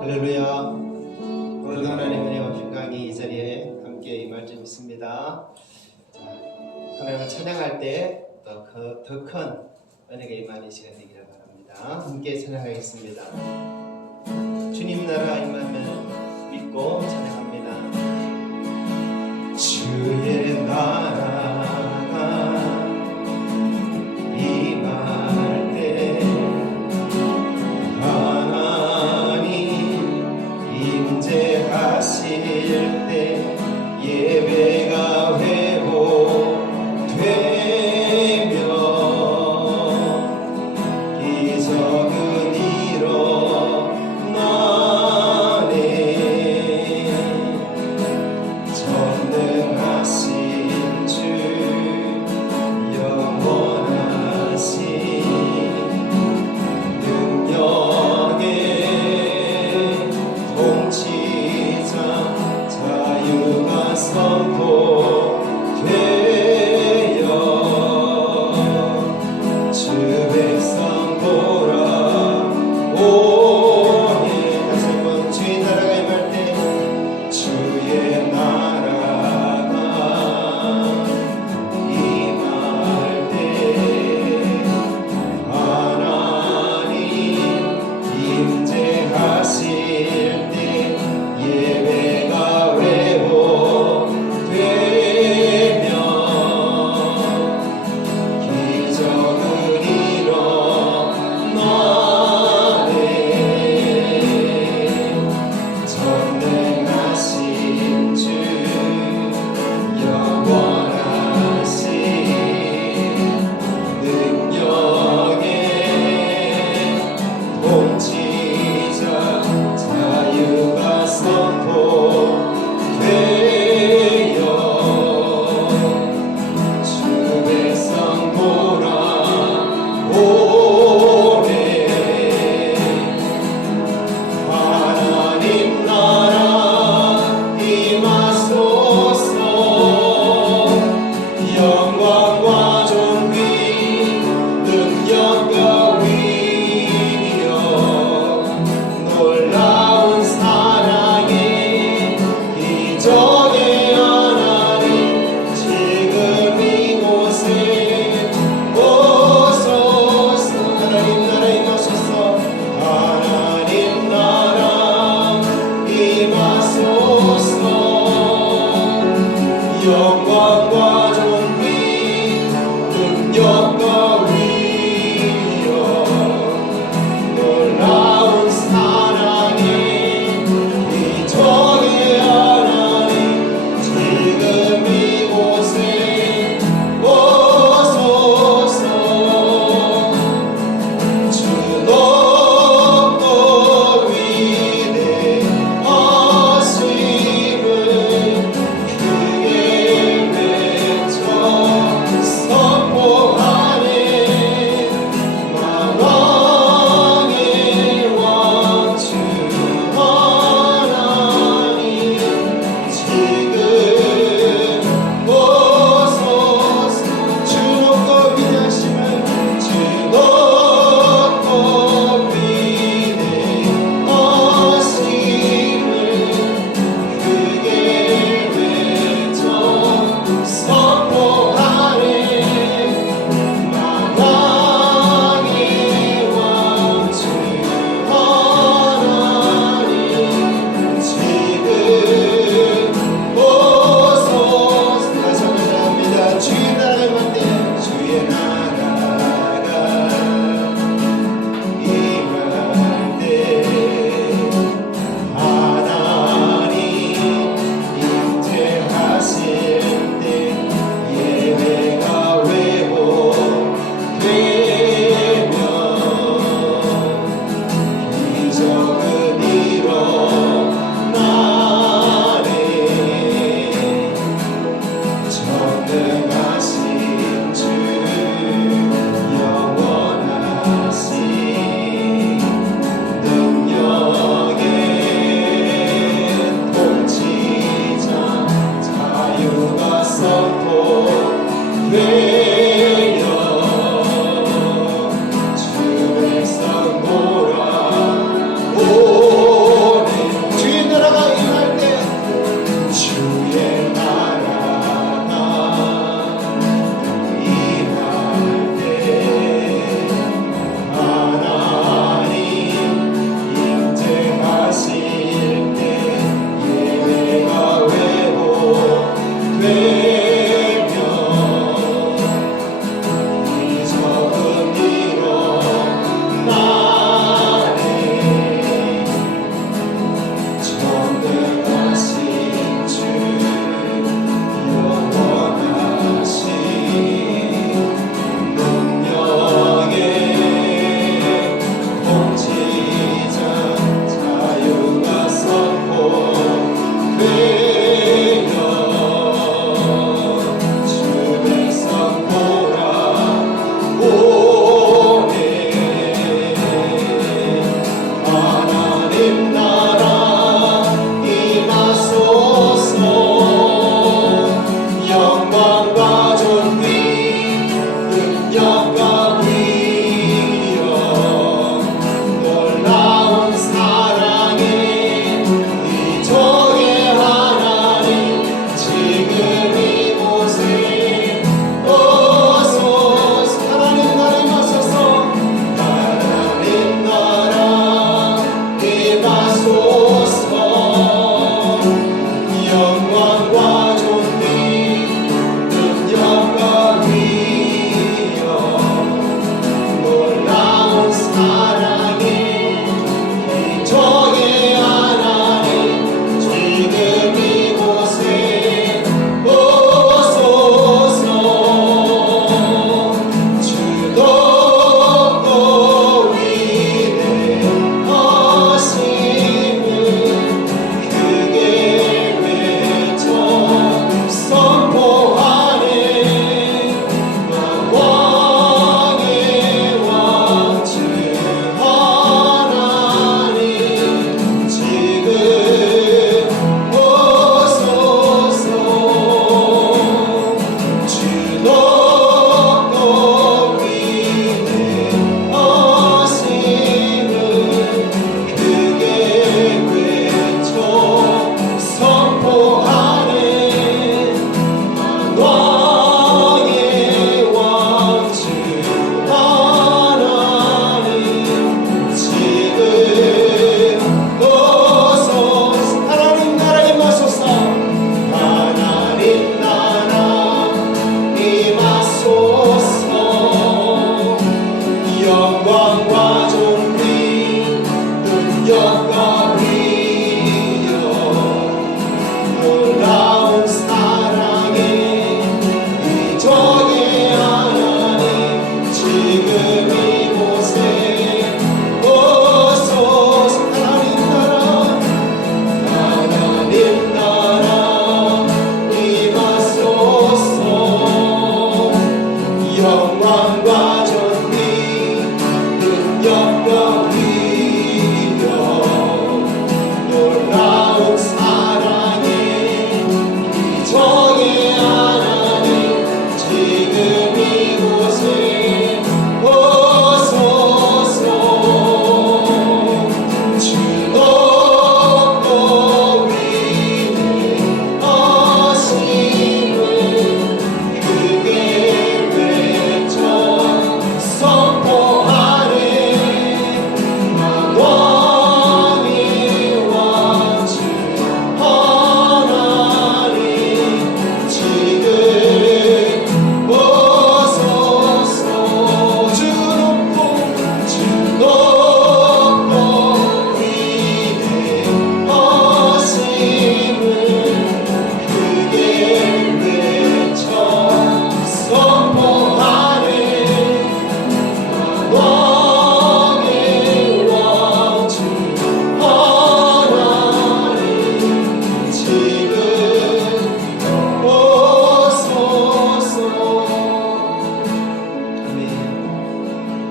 할렐루야. 오늘도 하나님의 은혜와 평강이 이 자리에 함께 임할 줄 믿습니다. 하나님을 찬양할 때 더 큰 은혜가 임하는 시간 되기를 바랍니다. 함께 찬양하겠습니다. 주님 나라 임하면 믿고 찬양합니다. 주의 나라가 임할 때 임재하실 때 예배가 회복되며 기적은 일어나네. 전능하신 주 영원하신 능력의 통치자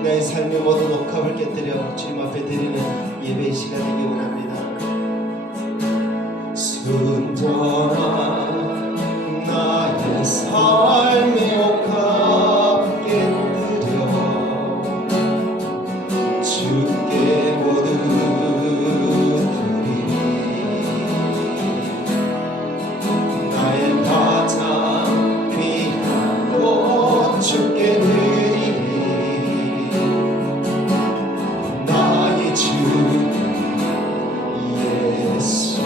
나의 삶의 모든 옥합을 깨뜨려 주님 앞에 드리는 예배의 시간 되기 원합니다. 순전한 나의 삶의 옥합 깨뜨려 주께 모두 드리리. 나의 가장 귀한 것 주께 드리리. 나의 주 예수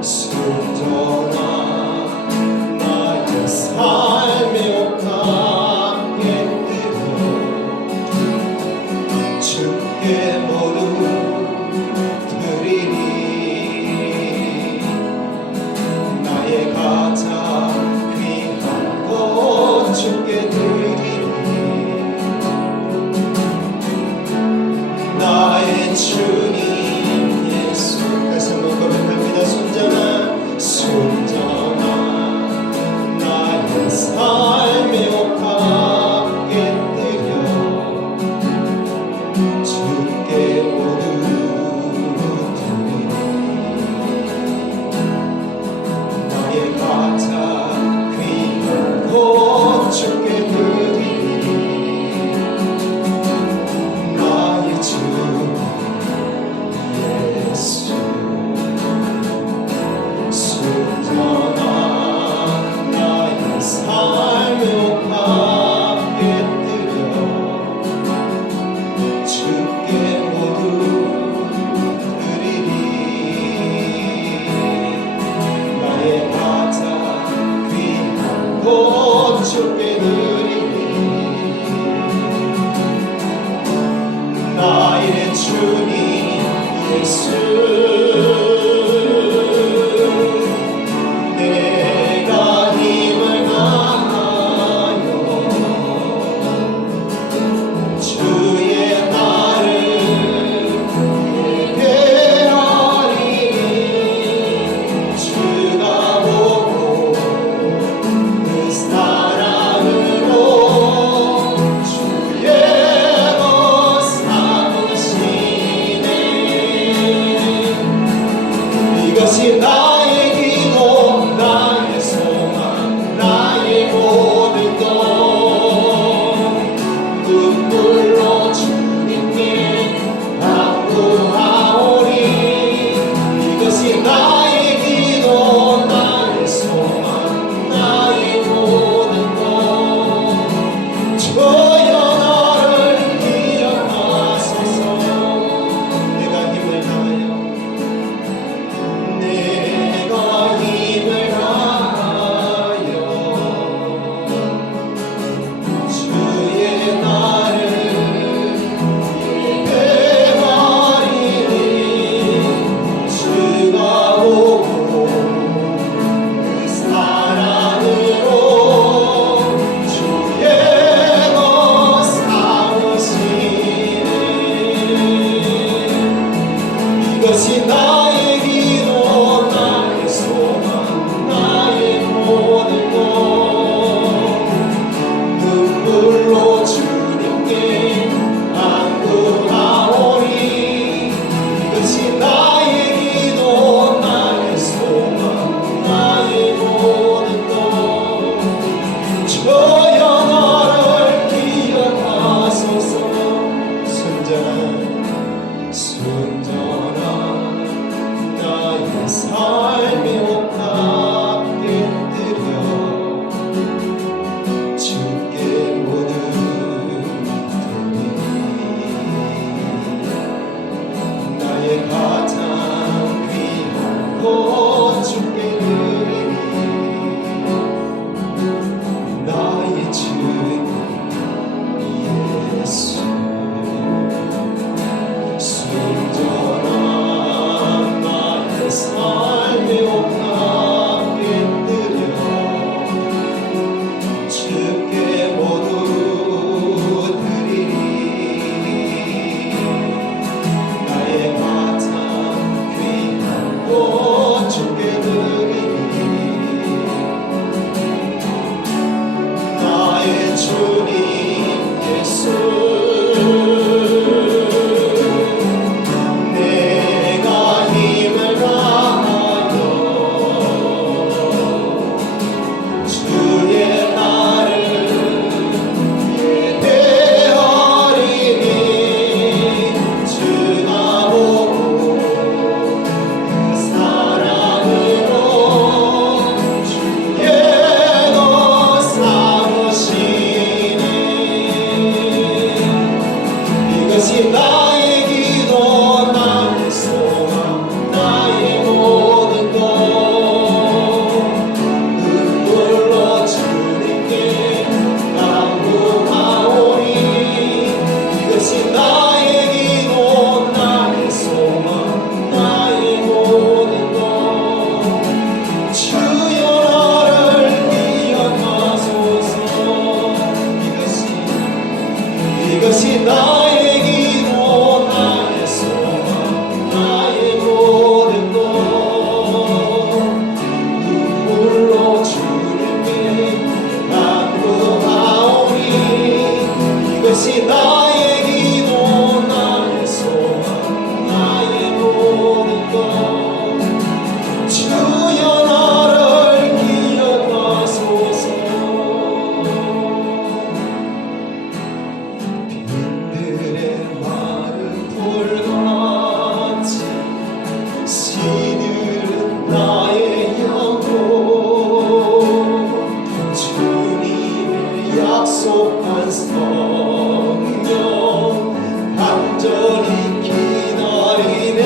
순전한 나의 삶의 옥합 깨뜨려 주께 모두 드리리. 나의 가장 귀한 것 주께 드리리. 나의 주님 예수. 다시 한번 고백합니다. 순전한 나의 삶의 옥합 깨뜨려 주께 모두 드리리. 나의 가장 귀한 것 주께 드리리. 나의 주 예수 순전한 나의 삶의 옥합 깨뜨려 주께 모두 드리리. 나의 가장 귀한 것 주께 드리리. 나의 주님 예수 내가 힘을 다하여 주의 나를 예배하리니. 주가 보고 그 사랑으로 주의 것 삼으시네. 이것이 나의 기도 나의 소망 나의 모든 것 눈물로 주님께 간구하오니. 이것이 나의 기도 나의 소망 나의 모든 것 주여 나를 기억하소서. 내가 힘을 다하여 내가 힘을 다하여 주의 나를 예배하리니. 주가 오고 그 사랑으로 주의 것 삼으시네. 이것이 나의 기도 나의 소망 나의 모든 것 눈물로 주님께 간구하오니. 이것이 나의 삶의 옷값 깨뜨려 주께 모두 드리니 나의 가장 귀한 것 주께 드리니 나의 주님 예수 순전한 나의 삶의 옷값 깨뜨려 주께 모두 드리니 나의 가장 귀한 것 주께 드리니 나의 주님 예수 이것이 나의 기도 나의 소망 나의 모든 것 눈물로 주님께 간구하오니 이것이 나의 기도 나의 소망 나의 모든 것 주여 나를 기억하소서 이것이 나의 이것이 나의 기도 나의 소망 나의 모든 것 주여 나를 기억하소서 빈들의 마른 돌같이 시들은 나의 영혼 주님의 약속한 성령 간절히 기다리네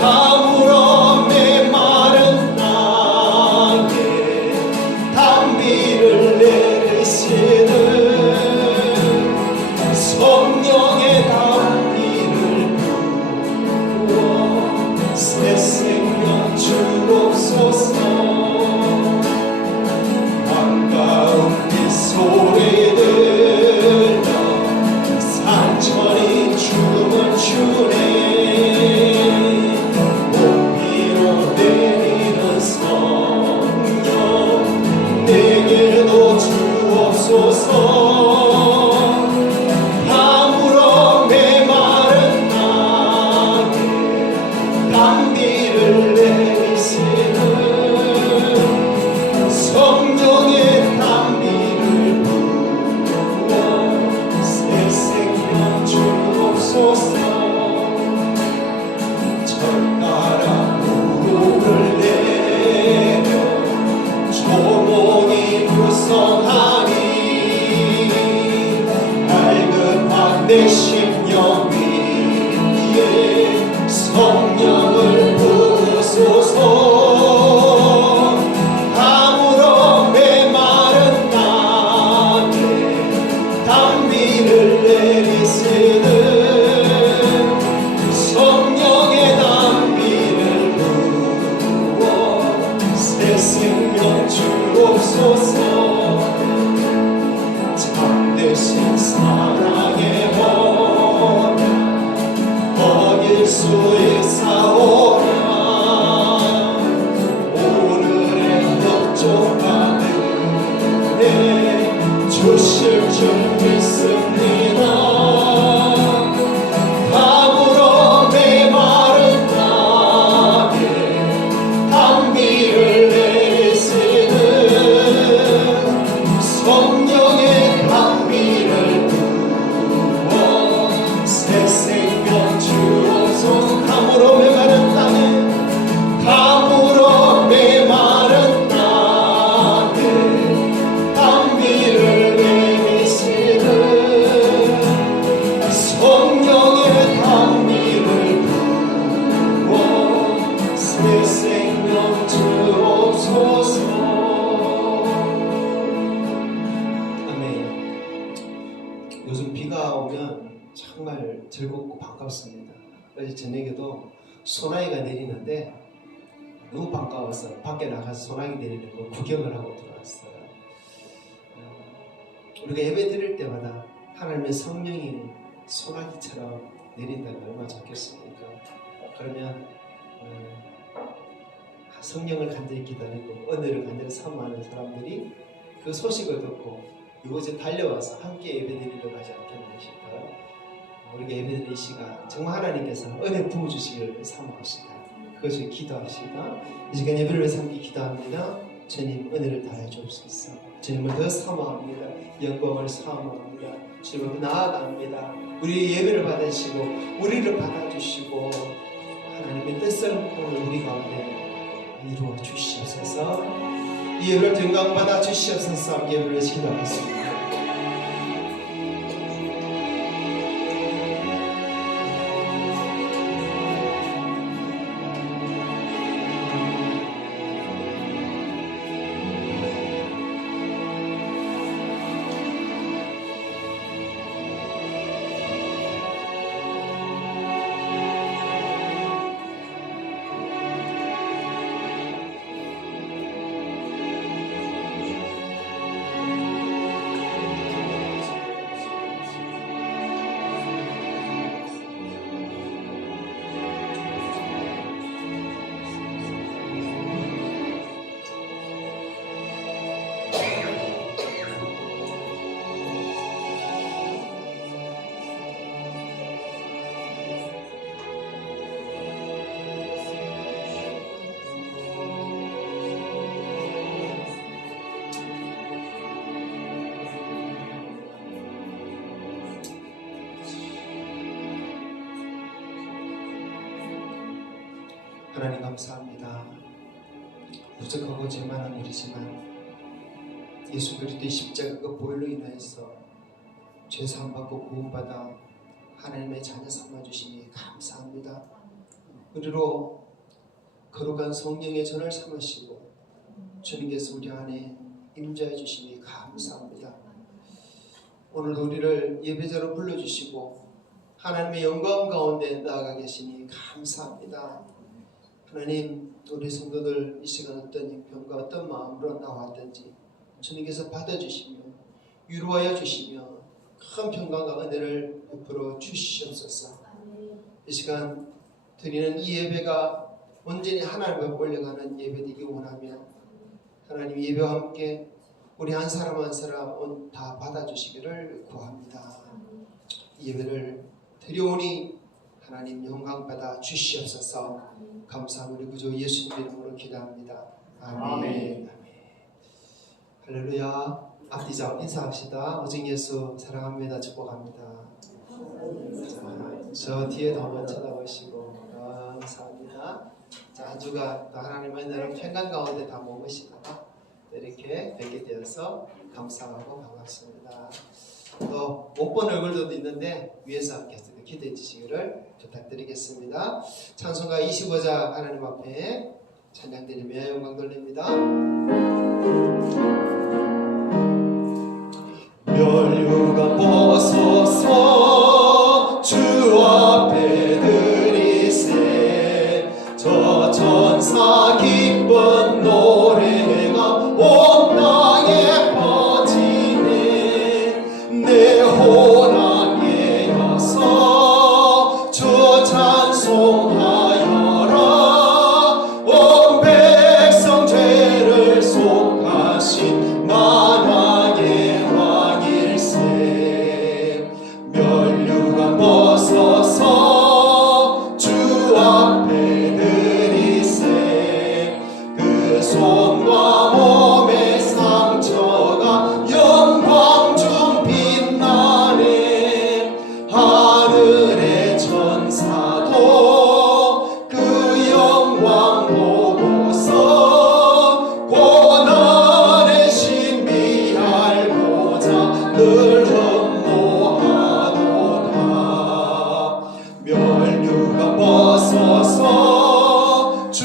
가물어 메마른 땅에 단비를 내리시는 성령의 단비를 부어 새 생명 주옵소서 반가운 네 소리 들려 산천이 춤을 추네 높이로 내리는 성령 내게도 주옵소서 가물어 메마른 땅에 단비를 내리시는 성령의 단비를 부어 새 생명 주옵소서 철가락 무릎을 내며 조목이 무성하니 발급한 내 심령 위에 성령을 부으소서 단비를 내리시는 성령의 단비를 부어 새 생명 주옵소서 참되신 사랑의 언약 어길 수 있사오랴 오늘의 흡족한 은혜 주실 줄 믿습니다. 가물어 메마른 땅에 단비를 내리시는 성령의 단비를 부어 새 생명 주옵소서 가물어 메마른 정말 즐겁고 반갑습니다. 어제 저녁에도 소나기가 내리는데 너무 반가워서 밖에 나가서 소나기 내리는 거 구경을 하고 들어왔어요. 우리가 예배 드릴 때마다 하나님의 성령이 소나기처럼 내린다면 얼마나 좋겠습니까? 그러면 성령을 간절히 기다리고 은혜를 간절히 사모하는 사람들이 그 소식을 듣고 이곳에 달려와서 함께 예배드리려고 하지 않겠나 싶어요. 우리가 예배드리는 시간 정말 하나님께서 은혜 부어주시기를 사모합시다. 그것을 기도합시다. 이 시간 예배를 위해서 함께 기도합니다. 주님 은혜를 다해 주옵소서. 주님을 더 사모합니다. 영광을 사모합니다. 주님을 나아갑니다. 우리 예배를 받으시고 우리를 받아주시고 하나님의 뜻을 오늘 우리 가운데 이루어 주시옵소서. 이 예배를 영광받아 주시옵소서. 예배를 위해서 기도하겠습니다. 하나님 감사합니다. 부족하고 죄 많은 우리지만 예수 그리스도의 십자가 그 보혈로 인하여서 죄 사함 받고 구원받아 하나님의 자녀 삼아주시니 감사합니다. 우리로 거룩한 성령의 전을 삼으시고 주님께서 우리 안에 임재해 주시니 감사합니다. 오늘도 우리를 예배자로 불러주시고 하나님의 영광 가운데 나아가 계시니 감사합니다. 하나님, 우리 성도들 이 시간 어떤 형편과 어떤 마음으로 나왔든지 주님께서 받아주시며 위로하여 주시며 큰 평강과 은혜를 베풀어 주시옵소서. 이 시간 드리는 이 예배가 온전히 하나님 앞에 올려가는 예배되기 원하며 하나님 예배와 함께 우리 한 사람 한 사람 다 받아주시기를 구합니다. 이 예배를 드려오니 하나님 영광받아 주시옵소서. 감사함 우리 구주 예수님 이름으로 기도합니다. 아멘. 아멘. 할렐루야. 앞뒤 잡고 인사합시다. 오직 예수 사랑합니다. 축복합니다. 자, 저 뒤에도 한번 쳐다보시고 감사합니다. 자, 한 주가 하나님의 은혜로 평강 가운데 다 머무시다가 이렇게 뵙게 되어서 감사하고 반갑습니다. 또 못 본 얼굴도 있는데 위에서 계속 기도해 주시기를 부탁드리겠습니다. 찬송가 25자 하나님 앞에 찬양드리며 영광 돌립니다. 멸류관 벗어서 주 앞에 드리세 저 천사 기쁜 노래가 온 땅에 퍼지네 내 호랑이 여서 주 찬송하여라 온 백성 죄를 속하신 만왕의 왕일세 멸류관 벗어서 주 앞에 드리세 그 손과 몸의 상처가 영광 중 빛나네 하늘의 천사도 그 영광 보고서 고난의 신비 알고자 늘 흠모하도다 멸류관 벗어서 주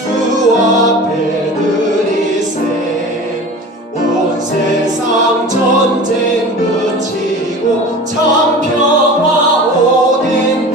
앞에 드리세 온 세상 전쟁 그치고 참 평화 오겠네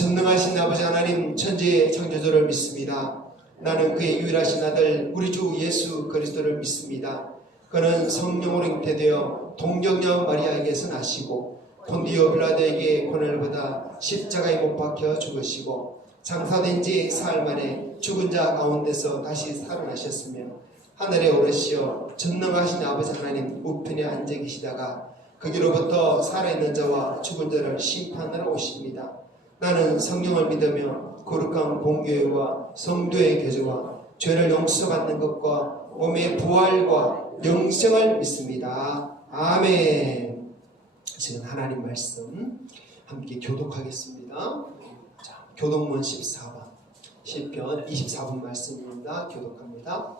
전능하신 아버지 하나님 천지의 창조주를 믿습니다. 나는 그의 유일하신 아들 우리 주 예수 그리스도를 믿습니다. 그는 성령으로 잉태되어 동정녀 마리아에게서 나시고 본디오 빌라도에게 고난을 받아 십자가에 못 박혀 죽으시고 장사된 지 사흘 만에 죽은 자 가운데서 다시 살아나셨으며 하늘에 오르시어 전능하신 아버지 하나님 우편에 앉아 계시다가 거기로부터 살아있는 자와 죽은 자를 심판하러 오십니다. 나는 성령을 믿으며 거룩한 공교회와 성도의 교제와 죄를 용서받는 것과 몸의 부활과 영생을 믿습니다. 아멘. 지금 하나님 말씀 함께 교독하겠습니다. 자, 교독문 14번 시편 24번 말씀입니다. 교독합니다.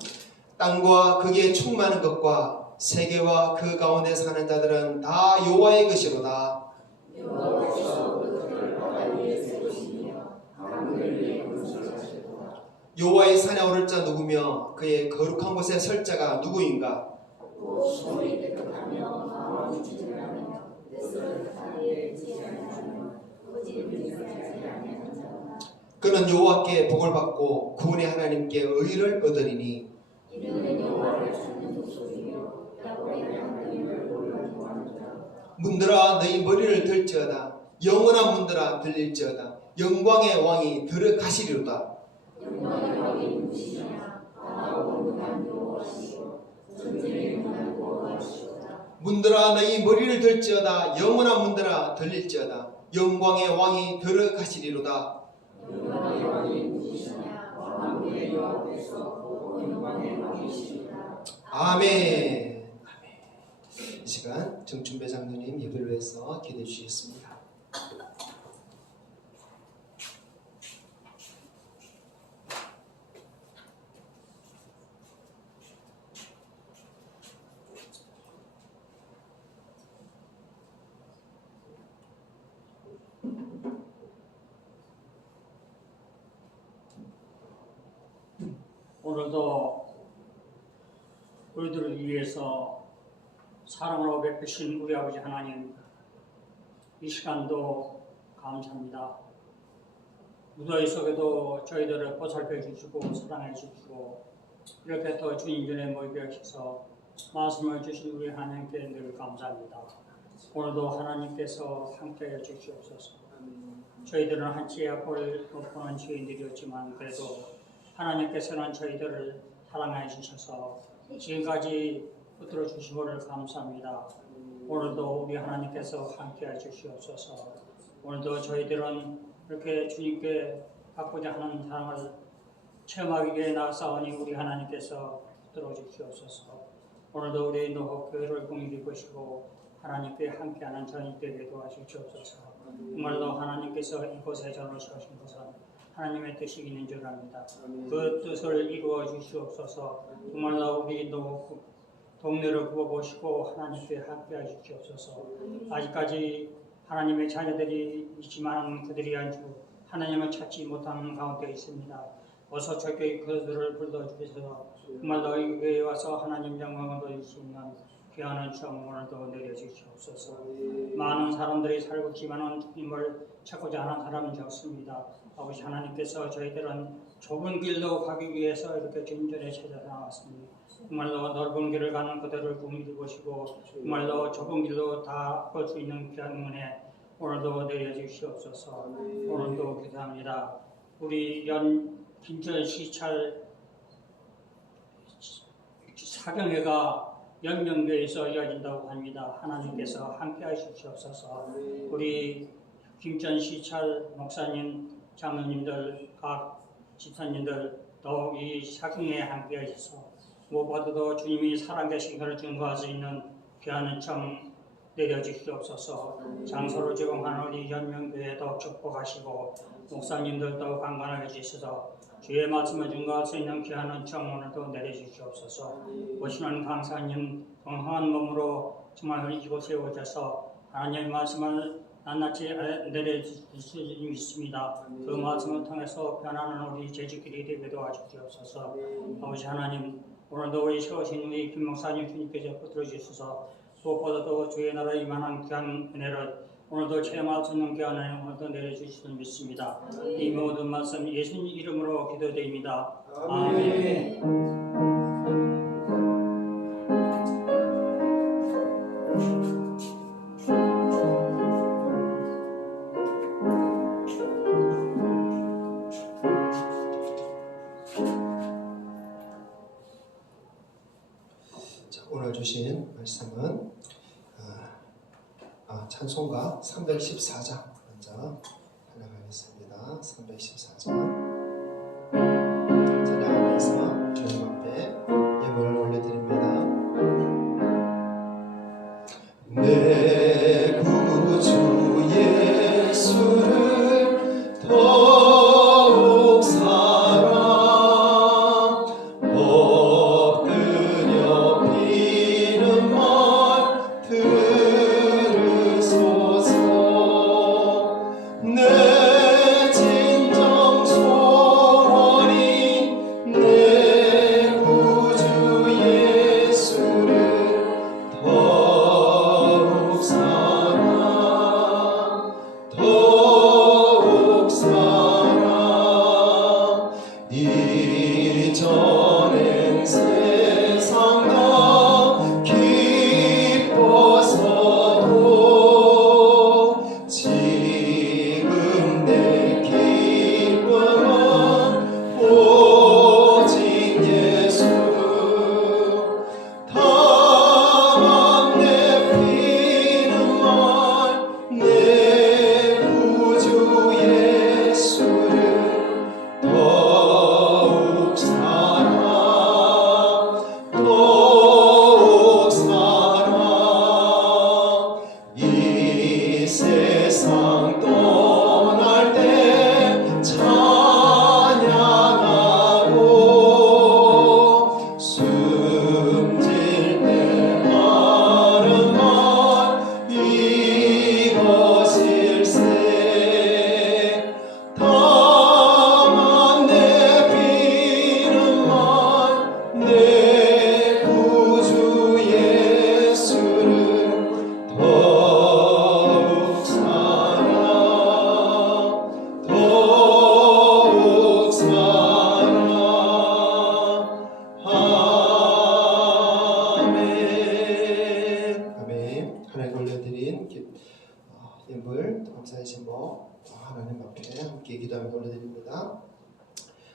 땅과 거기에 충만한 것과 세계와 그 가운데 사는 자들은 다 여호와의 것이로다. 여호와의 산에 오를 자 누구며 그의 거룩한 곳에 설 자가 누구인가? 그는 여호와께 복을 받고 구원의 하나님께 의를 얻으리니. 문들아 너희 머리를 들지어다. 영원한 문들아 들릴지어다. 영광의 왕이 들어가시리로다. 문들아 너희 머리를 들지어다. 영원한 문들아 들릴지어다. 영광의 왕이 들어가시리로다. 아멘. 이 시간 정춘배 장로님 예배를 위해서 기도해 주시겠습니다. 오늘도 우리들을 위해서 사랑으로 베푸신 우리 아버지 하나님, 이 시간도 감사합니다. 무더위 속에도 저희들을 보살펴 주시고 사랑해 주시고 이렇게 또 주님 전에 모이게 하셔서 말씀을 주신 우리 하나님께 늘 감사합니다. 오늘도 하나님께서 함께해 주시옵소서. 저희들은 한치의 앞을 못 보는 죄인들이었지만 그래도 하나님께서는 저희들을 사랑해 주셔서 지금까지 붙들어 주시고를 감사합니다. 오늘도 우리 하나님께서 함께해 주시옵소서. 오늘도 저희들은 이렇게 주님께 받고자 하는 사랑을 체험하기 위해 나아싸우니 우리 하나님께서 붙들어 주시옵소서. 오늘도 우리 노후교회를 공유해 보시고 하나님께 함께하는 저희 되게 도와주시옵소서. 정말로 하나님께서 이곳에 저를 세우신 것은 하나님의 뜻이 있는 줄 압니다. 그 뜻을 이루어 주시옵소서. 정말로 우리 동네를 구워보시고 하나님께 함께해 주시옵소서. 아직까지 하나님의 자녀들이 있지만 그들이 아주 하나님을 찾지 못하는 가운데 있습니다. 어서 저교회 그들을 불러주셔서 정말로 이 교회에 와서 하나님 영광을 돌릴 수 있는 귀한 청 오늘도 내려주시옵소서. 많은 사람들이 살고 있지만 주님을 찾고자 하는 사람은 적습니다. 아버지 하나님께서 저희들은 좁은 길로 가기 위해서 이렇게 주님 전에 찾아 나왔습니다. 정말로 넓은 길을 가는 그들을 궁리 보시고 정말로 좁은 길로 다 볼 수 있는 귀한 은혜 오늘도 내려주시옵소서. 오늘도 기도합니다. 우리 김천 시찰 사경회가 연명교에서 이어진다고 합니다. 하나님께서 함께해 주시옵소서. 우리 김천 시찰 목사님, 장로님들, 각 집사님들 더욱 이 사경회에 함께해 주셔서 무엇보다도 주님이 살아계신 것을 증거할 수 있는 귀한 은총 내려주시옵소서. 장소를 제공하는 우리 연명교회도 축복하시고 목사님들도 강건하게 주셔서 주의 말씀을 증거할 수 있는 귀한 은총 오늘도 내려주시옵소서. 오시는 강사님 건강한 몸으로 정말 이곳에 오셔서 하나님의 말씀을 낱낱이 내려주시기 믿습니다. 그 말씀을 통해서 변하는 우리 제자들이 되게 도와주시옵소서. 아버지 하나님, 오늘도 우리 세우신 우리 김 목사님 주님께서 붙들어 주셔서 무엇보다도 주의 나라에 임하는 귀한 은혜를 오늘도 제 말씀 귀하나니 오늘도 내려주시는 믿습니다. 이 모든 말씀 예수님 이름으로 기도드립니다. 아멘. 자, 오늘 주신 말씀은 찬송가 314장 먼저 찬양하겠습니다. 314장 찬양하면서 주님 앞에 예물을 올려드립니다. 내 구주 예수를 더욱 사랑 엎드려 비는 말 들으소서. 내 진정 소원이 내 구주 예수를 더욱 사랑 더욱 사랑. 이전엔 세상 나 기뻐서도 지금 내 기쁨은 오직 예수. 다만 내피는 말 내 구주 예수를 더욱 사랑 더욱 사랑. 이 세상 떠날 때 찬양하고 숨질 때 하는 말 이것일세. 다만 내피는 말 내 구주 예수를 더욱 사랑 더욱 사랑. 아멘. 아멘. 하나님 올려드린 예물 감사의 제목 하나님 앞에 함께 기도하며 올려드립니다.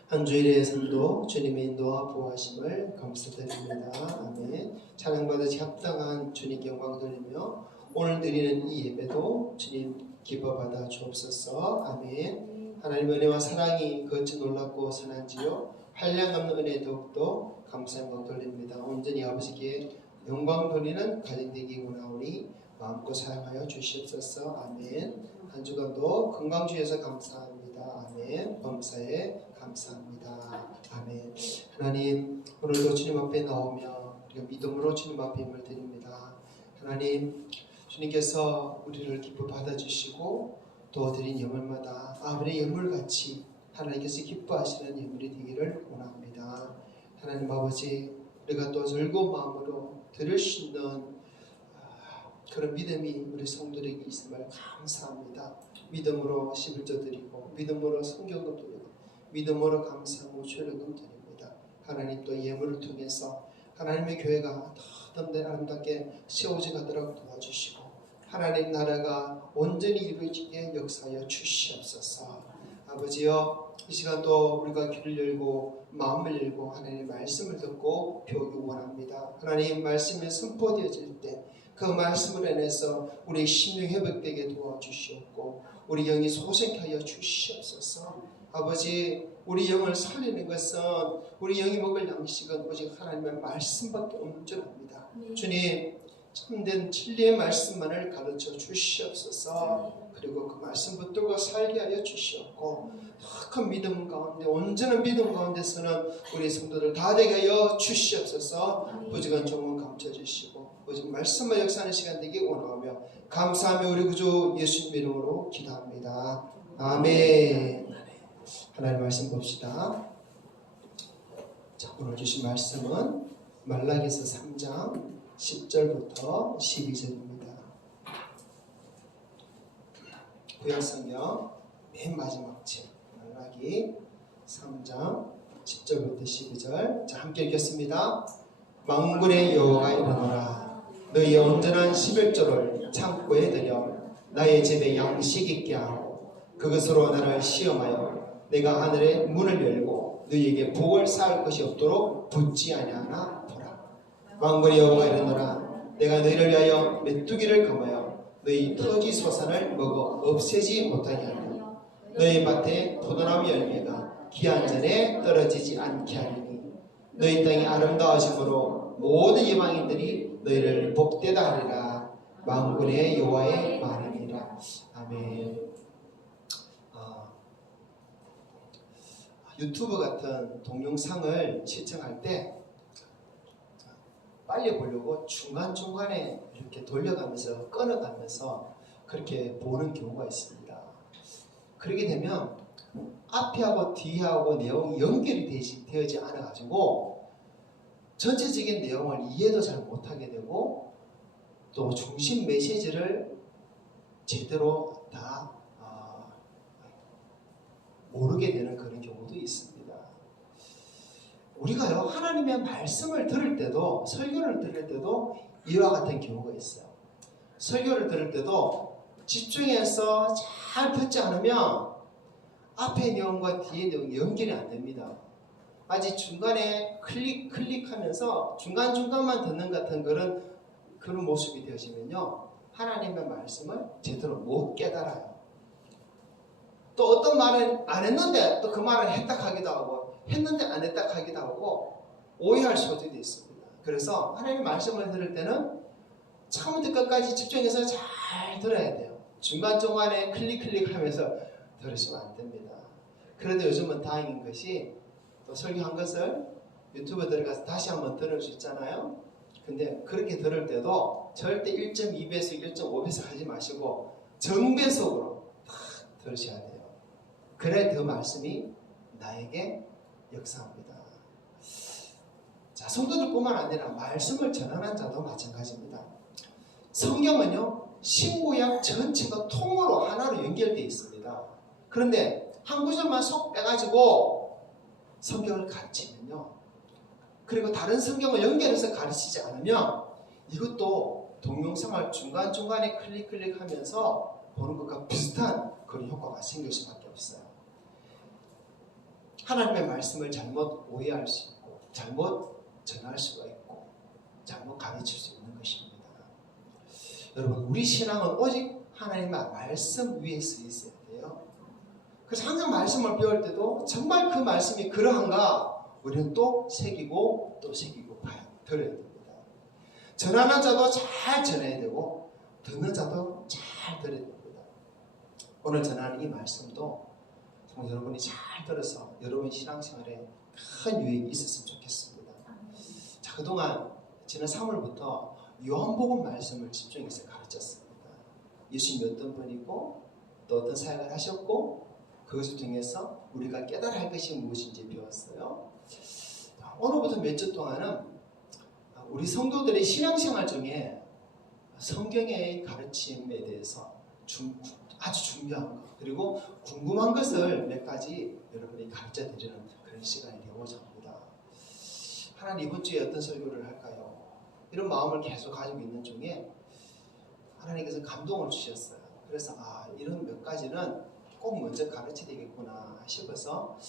한 주일의 삶도 주님의 인도와 보호하심을 감사드립니다. 아멘. 찬양받으시 합당한 주님께 영광 돌리며 오늘 드리는 이 예배도 주님 기뻐 받아 주옵소서. 아멘. 하나님의 은혜와 사랑이 거치 놀랍고 선한지요 한량없는 은혜 더욱더 감사의 영광 돌립니다. 온전히 아버지께 영광 돌리는 가정 되기 원하오니 마음껏 사랑하여 주시옵소서. 아멘. 한 주간도 건강 주셔서 감사합니다. 아멘. 범사에 감사합니다. 아멘. 하나님, 오늘도 주님 앞에 나오며 우리가 믿음으로 주님 앞에 힘을 드립니다. 하나님, 주님께서 우리를 기뻐 받아주시고 또 드린 예물마다 아버지의 예물같이 하나님께서 기뻐하시는 예물이 되기를 원합니다. 하나님 아버지, 우리가 또 즐거운 마음으로 드릴 수 있는 그런 믿음이 우리 성도들에게 있음을 감사합니다. 믿음으로 11조 드리고 믿음으로 성경도 드리고 믿음으로 감사하고 죄를금 드립니다. 하나님 또 예물을 통해서 하나님의 교회가 더 아름답게 세워져 가도록 도와주시고 하나님 나라가 온전히 이루어지게 역사하여 주시옵소서. 아버지여, 이 시간도 우리가 귀를 열고 마음을 열고 하나님의 말씀을 듣고 배우기 원합니다. 하나님 말씀이 선포되어질 때 그 말씀을 인해서 우리의 심령 회복되게 도와주시옵고 우리 영이 소생케 하여 주시옵소서. 아버지, 우리 영을 살리는 것은 우리 영이 먹을 양식은 오직 하나님의 말씀밖에 없는 줄 압니다. 주님, 참된 진리의 말씀만을 가르쳐 주시옵소서. 그리고 그 말씀 붙들고 살게 하여 주시옵고 더 큰 믿음 가운데 온전한 믿음 가운데서는 우리 성도들 다 되게 하여 주시옵소서. 부족한 종은 감춰 주시고 오직 말씀만 역사하는 시간 되기 원하며 감사하며 우리 구주 예수님 이름으로 기도합니다. 아멘. 하나님 말씀 봅시다. 자, 오늘 주신 말씀은 말라기서 3장 10절부터 12절입니다. 구약성경 맨 마지막 책 말라기 3장 10절부터 12절. 자, 함께 읽겠습니다. 만군의 여호와가 이르노라. 너희의 온전한 11조를 창고에 들여 나의 집에 양식 있게 하고 그것으로 나를 시험하여 내가 하늘의 문을 열고 너희에게 복을 쌓을 것이 없도록 붙지 아니하나 보라. 만군의 여호와가 이르노라. 내가 너희를 위하여 메뚜기를 감하여 너희 토지 소산을 먹어 없애지 못하게 하며 너희 밭에 포도나무 열매가 기한 전에 떨어지지 않게 하리니 너희 땅이 아름다워짐으로 모든 이방인들이 너희를 복되다 하리라. 만군의 여호와의 말이니라. 아멘. 유튜브 같은 동영상을 시청할 때 빨리 보려고 중간중간에 이렇게 돌려가면서 끊어가면서 그렇게 보는 경우가 있습니다. 그렇게 되면 앞에하고 뒤하고 내용이 연결이 되어지 않아가지고 전체적인 내용을 이해도 잘 못하게 되고 또 중심 메시지를 제대로 다 모르게 되는 그런 경우도 있습니다. 우리가요, 하나님의 말씀을 들을 때도, 설교를 들을 때도 이와 같은 경우가 있어요. 설교를 들을 때도 집중해서 잘 듣지 않으면 앞의 내용과 뒤의 내용이 연결이 안 됩니다. 아직 중간에 클릭하면서 중간중간만 듣는 같은 그런 모습이 되어지면요, 하나님의 말씀을 제대로 못 깨달아요. 또 어떤 말은 안 했는데 또 그 말을 했다 하기도 하고 했는데 안 했다 하기도 하고 오해할 수도 있습니다. 그래서 하나님의 말씀을 들을 때는 처음부터 끝까지 집중해서 잘 들어야 돼요. 중간중간에 클릭하면서 들으시면 안 됩니다. 그래도 요즘은 다행인 것이 또 설교한 것을 유튜브에 들어가서 다시 한번 들을 수 있잖아요. 근데 그렇게 들을 때도 절대 1.2배속, 1.5배속 하지 마시고 정배속으로 딱 들으셔야 돼요. 그래야 그 말씀이 나에게 역사합니다. 자, 성도들뿐만 아니라 말씀을 전하는 자도 마찬가지입니다. 성경은요, 신구약 전체가 통으로 하나로 연결되어 있습니다. 그런데 한 구절만 쏙 빼가지고 성경을 가르치면요, 그리고 다른 성경을 연결해서 가르치지 않으면 이것도 동영상을 중간중간에 클릭하면서 보는 것과 비슷한 그런 효과가 생길 수밖에 없어요. 하나님의 말씀을 잘못 오해할 수 있고 잘못 전할 수가 있고 잘못 가르칠 수 있는 것입니다. 여러분, 우리 신앙은 오직 하나님의 말씀 위에 서 있어야 돼요. 그래서 항상 말씀을 배울 때도 정말 그 말씀이 그러한가 우리는 또 새기고 들어야 됩니다. 전하는 자도 잘 전해야 되고 듣는 자도 잘 들어야 됩니다. 오늘 전하는 이 말씀도 정말 여러분이 잘 들어서 여러분 신앙생활에 큰 유익이 있었으면 좋겠습니다. 자, 그동안 지난 3월부터 요한복음 말씀을 집중해서 가르쳤습니다. 예수님이 어떤 분이고 또 어떤 사역을 하셨고 그것을 통해서 우리가 깨달아야 할 것이 무엇인지 배웠어요. 오늘부터 몇 주 동안은 우리 성도들의 신앙생활 중에 성경의 가르침에 대해서 아주 중요한 것 그리고 궁금한 것을 몇 가지 여러분이 가르쳐 드리는 그런 시간이 되고자 합니다. 하나님, 이번 주에 어떤 설교를 할까요? 이런 마음을 계속 가지고 있는 중에 하나님께서 감동을 주셨어요. 그래서 이런 몇 가지는 꼭 먼저 가르쳐야 되겠구나 싶어서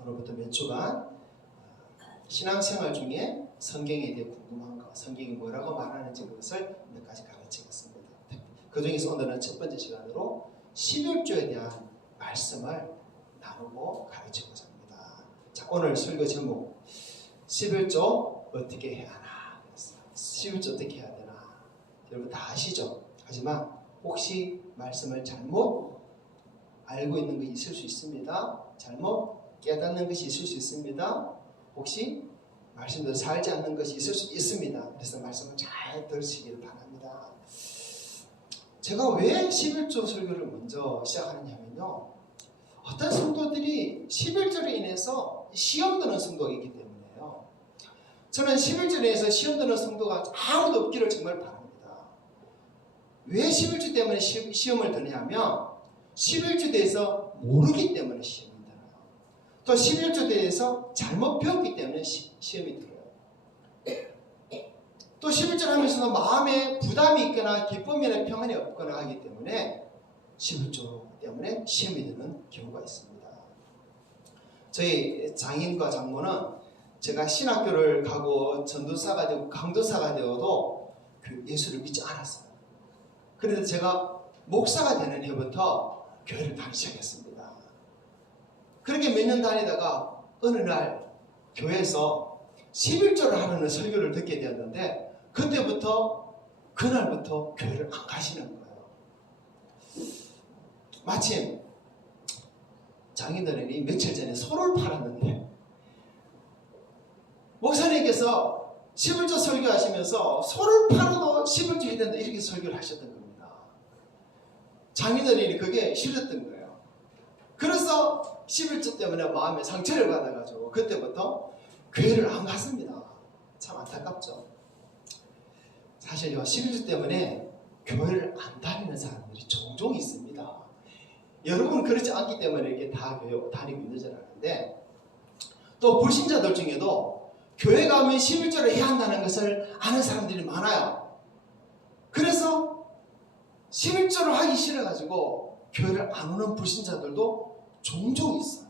오늘부터 몇 주간 신앙생활 중에 성경에 대해 궁금한 것, 성경이 뭐라고 말하는지 그것을 몇 가지 가르치겠습니다. 그 중에서 오늘은 첫 번째 시간으로 11조에 대한 말씀을 나누고 가르치고자 합니다. 자, 오늘 설교 제목 11조 어떻게 해야 하나. 11조 어떻게 해야 되나. 여러분 다 아시죠? 하지만 혹시 말씀을 잘못 알고 있는 것이 있을 수 있습니다. 잘못 깨닫는 것이 있을 수 있습니다. 혹시 말씀대로 살지 않는 것이 있을 수 있습니다. 그래서 말씀을 잘 들으시기를 바랍니다. 제가 왜 11조 설교를 먼저 시작하느냐면요, 어떤 성도들이 11조로 인해서 시험 드는 성도가 있기 때문에요. 저는 11조로 인해서 시험 드는 성도가 아무도 없기를 정말 바랍니다. 왜 11조 때문에 시험을 드냐면 11조에 대해서 모르기 때문에 시험이 들어요. 또 11조에 대해서 잘못 배웠기 때문에 시험이 들어요. 또 11절 하면서도 마음에 부담이 있거나 기쁨이나 평안이 없거나 하기 때문에 11조 때문에 시험이 되는 경우가 있습니다. 저희 장인과 장모는 제가 신학교를 가고 전도사가 되고 강도사가 되어도 그 예수를 믿지 않았어요. 그런데 제가 목사가 되는 해부터 교회를 다니기 시작했습니다. 그렇게 몇 년 다니다가 어느 날 교회에서 11조를 하는 설교를 듣게 되었는데 그날부터 교회를 안 가시는 거예요. 마침 장인어른이 며칠 전에 소를 팔았는데 목사님께서 11조 설교하시면서 소를 팔아도 11조 해야 된다 이렇게 설교를 하셨던 겁니다. 장인어른이 그게 싫었던 거예요. 그래서 11조 때문에 마음에 상처를 받아가지고 그때부터 교회를 안 갔습니다. 참 안타깝죠. 사실요 11조 때문에 교회를 안 다니는 사람들이 종종 있습니다. 여러분은 그렇지 않기 때문에 이렇게 다 교회 다니고 있는 줄 아는데 또 불신자들 중에도 교회 가면 11조를 해야 한다는 것을 아는 사람들이 많아요. 그래서 11조를 하기 싫어가지고 교회를 안 오는 불신자들도 종종 있어요.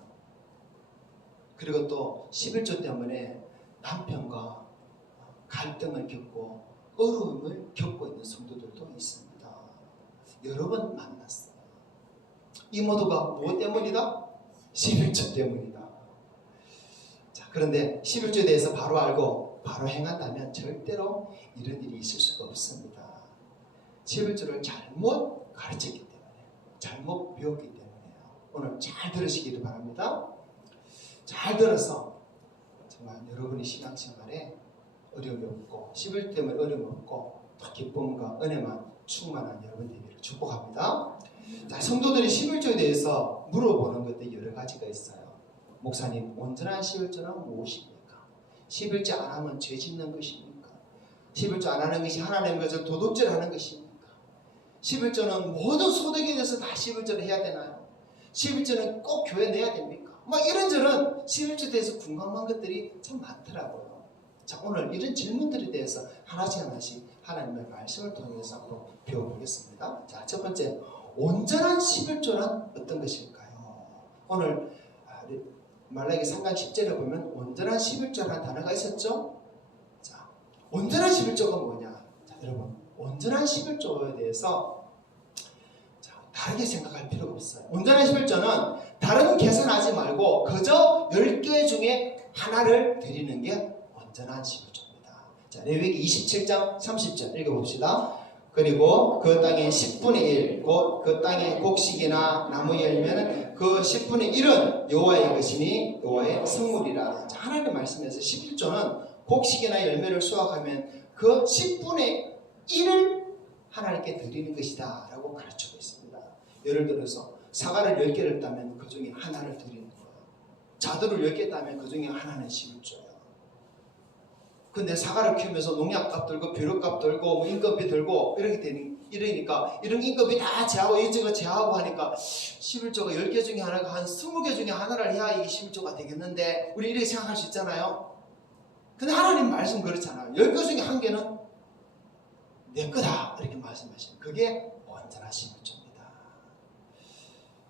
그리고 또 11조 때문에 남편과 갈등을 겪고 어려움을 겪고 있는 성도들도 있습니다. 여러 번 만났어요. 이 모두가 무엇 때문이다? 11조 때문이다. 자, 그런데 11조에 대해서 바로 알고 바로 행한다면 절대로 이런 일이 있을 수가 없습니다. 11조를 잘못 가르쳤기 때문에 잘못 배웠기 때문에요. 오늘 잘 들으시기를 바랍니다. 잘 들어서 정말 여러분의 신앙생활에 어려움이 없고 11조 때문에 어려움이 없고 또 기쁨과 은혜만 충만한 여러분 되기를 축복합니다. 자, 성도들이 11조에 대해서 물어보는 것들이 여러 가지가 있어요. 목사님, 온전한 11조는 무엇입니까? 11조 안 하면 죄 짓는 것입니까? 11조 안 하는 것이 하나님의 것을 도둑질하는 것입니까? 11조는 모든 소득에 대해서 다 11조를 해야 되나요? 11조는 꼭 교회 내야 됩니까? 막 이런저런 11조에 대해서 궁금한 것들이 참 많더라고요. 자, 오늘 이런 질문들에 대해서 하나씩 하나님의 말씀을 통해서 한번 배워보겠습니다. 자, 첫 번째, 온전한 11조란 어떤 것일까요? 오늘 말라기 3장 10절에 보면 온전한 11조라는 단어가 있었죠? 자, 온전한 11조가 뭐냐? 자, 여러분, 온전한 11조에 대해서 다르게 생각할 필요가 없어요. 온전한 11조는 다른 계산하지 말고 그저 10개 중에 하나를 드리는 게 온전한 11조입니다. 자, 레위기 27장 30절 읽어봅시다. 그리고 그 땅의 10분의 1, 곧 그 땅의 곡식이나 나무 열매는 그 10분의 1은 여호와의 것이니 여호와의 성물이라. 자, 하나님의 말씀에서 11조는 곡식이나 열매를 수확하면 그 10분의 1을 하나님께 드리는 것이다 라고 가르치고 있습니다. 예를 들어서 사과를 10개를 따면 그 중에 하나를 드리는 거예요. 자두를 10개 따면 그 중에 하나는 11조예요. 근데 사과를 키우면서 농약값 들고 비료값 들고 뭐 인건비 들고 이러니까 이런 인건비 다 제하고 이쪽을 제하고 하니까 11조가 10개 중에 하나가 한 20개 중에 하나를 해야 이게 11조가 되겠는데 우리 이렇게 생각할 수 있잖아요. 근데 하나님 말씀 그렇잖아요. 10개 중에 한 개는 내 거다 이렇게 말씀하시는 그게 온전한 11조입니다.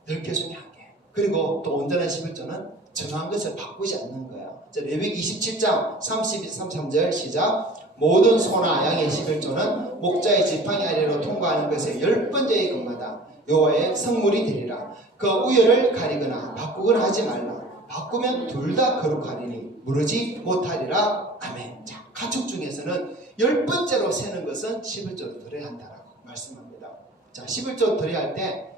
10개 중에 한 개. 그리고 또 온전한 11조는 정한 것을 바꾸지 않는 거예요. 자, 레위기 27장 32, 33절 시작. 모든 소나 양의 11조는 목자의 지팡이 아래로 통과하는 것의 10번째의 것마다 여호와의 성물이 되리라. 그 우열을 가리거나 바꾸거나 하지 말라. 바꾸면 둘 다 거룩하리니 무르지 못하리라. 아멘. 자, 가축 중에서는 10번째로 세는 것은 11조로 드려야 한다라고 말씀합니다. 자, 11조 드려야 할 때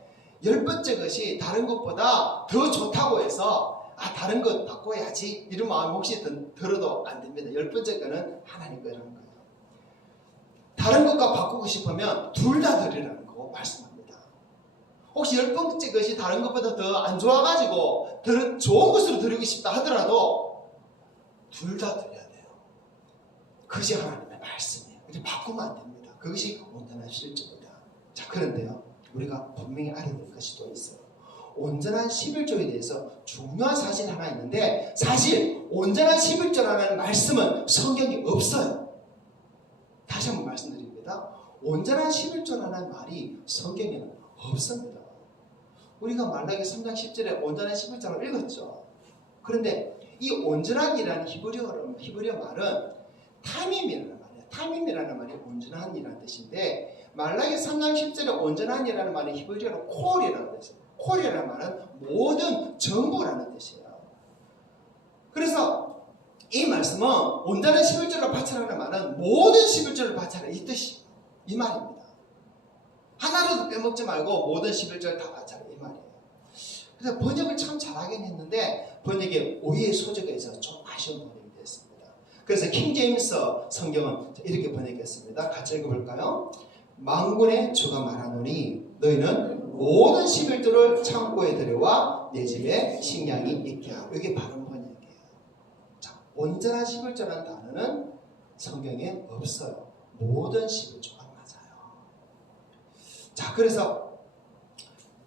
10번째 것이 다른 것보다 더 좋다고 해서 다른 것 바꿔야지 이런 마음이 혹시 들어도 안 됩니다. 10번째 거는 하나님 거라는 거예요. 다른 것과 바꾸고 싶으면 둘 다 드리라는 거 말씀합니다. 혹시 10번째 것이 다른 것보다 더 안 좋아가지고 더 좋은 것으로 드리고 싶다 하더라도 둘 다 드려야 돼요. 그것이 하나님의 말씀이에요. 이렇게 바꾸면 안 됩니다. 그것이 온전한 11조입니다. 자, 그런데요, 우리가 분명히 알아야 될 것이 또 있어요. 온전한 11조에 대해서 중요한 사실이 하나 있는데, 사실 온전한 11조라는 말씀은 성경에 없어요. 다시 한번 말씀드립니다. 온전한 11조라는 말이 성경에는 없습니다. 우리가 말라기 3장 10절에 온전한 11조를 읽었죠. 그런데 이 온전한이라는 히브리어 말은 타밈이라는 말이에요. 타밈이라는 말이 온전한이라는 뜻인데, 말라기 3장 10절에 온전한이라는 말은 히브리어로 콜이라는 뜻이에요. 콜이라는 말은 모든, 전부라는 뜻이에요. 그래서 이 말씀은 온전한 11조를 바쳐라는 말은 모든 11조를 바쳐라, 이 뜻이, 이 말입니다. 하나라도 빼먹지 말고 모든 11조를 다 바쳐라, 이 말이에요. 그래서 번역을 참 잘하긴 했는데 번역의 오해의 소지가 있어서 좀 아쉬운 번역이 됐습니다. 그래서 킹제임스 성경은 이렇게 번역했습니다. 같이 읽어볼까요? 만군의 주가 말하노니 너희는 모든 11조를 창고에 들여와 내 집에 식량이 있게 하고. 이게 바른 번역이에요. 자, 온전한 11조라는 단어는 성경에 없어요. 모든 11조가 맞아요. 자, 그래서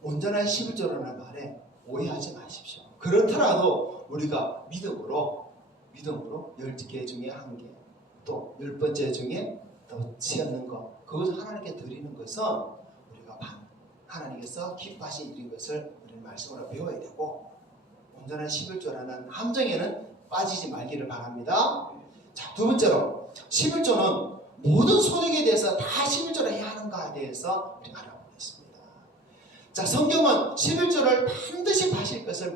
온전한 11조라는 말에 오해하지 마십시오. 그렇더라도 우리가 믿음으로 10개 중에 1개, 또 10번째 중에 더 치었는 것, 그것을 하나님께 드리는 것은 우리가 하나님께서 기뻐하신 일인 것을 우리는 말씀으로 배워야 되고, 온전한 11조라는 함정에는 빠지지 말기를 바랍니다. 자, 두 번째로 11조는 모든 소득에 대해서 다 11조를 해야 하는가에 대해서 우리가 알아보겠습니다. 자, 성경은 11조를 반드시 바칠 것을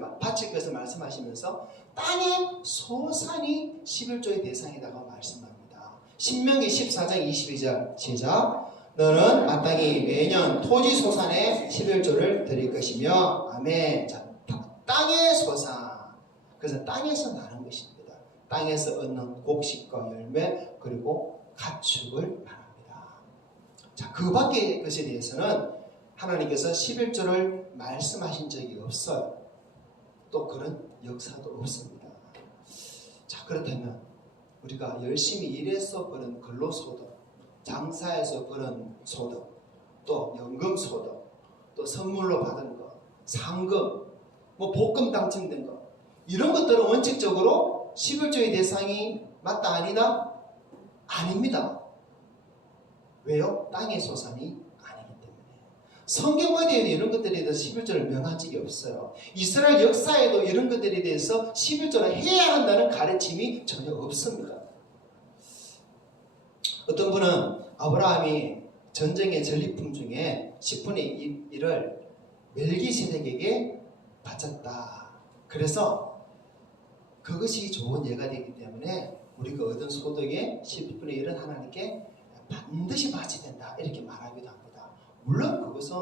말씀하시면서 땅의 소산이 11조의 대상이라고 말씀합니다. 신명기 14장 22절 시작. 너는 마땅히 매년 토지 소산의 11조를 드릴 것이며. 아멘. 자, 땅의 소산. 그래서 땅에서 나는 것입니다. 땅에서 얻는 곡식과 열매, 그리고 가축을 말합니다. 자, 그 밖의 것에 대해서는 하나님께서 11조를 말씀하신 적이 없어요. 또 그런 역사도 없습니다. 자, 그렇다면 우리가 열심히 일해서 버는 근로소득, 장사해서 버는 소득, 또 연금소득, 또 선물로 받은 것, 상금, 복금 당첨된 것, 이런 것들은 원칙적으로 11조의 대상이 맞다 아니다? 아닙니다. 왜요? 땅의 소산이 아니기 때문에. 성경에도 이런 것들에 대해서 11조를 명한 적이 없어요. 이스라엘 역사에도 이런 것들에 대해서 11조를 해야 한다는 가르침이 전혀 없습니다. 어떤 분은 아브라함이 전쟁의 전리품 중에 10분의 1을 멜기세덱에게 바쳤다. 그래서 그것이 좋은 예가 되기 때문에 우리가 얻은 소득의 10분의 1은 하나님께 반드시 바쳐야 된다, 이렇게 말하기도 합니다. 물론 그것은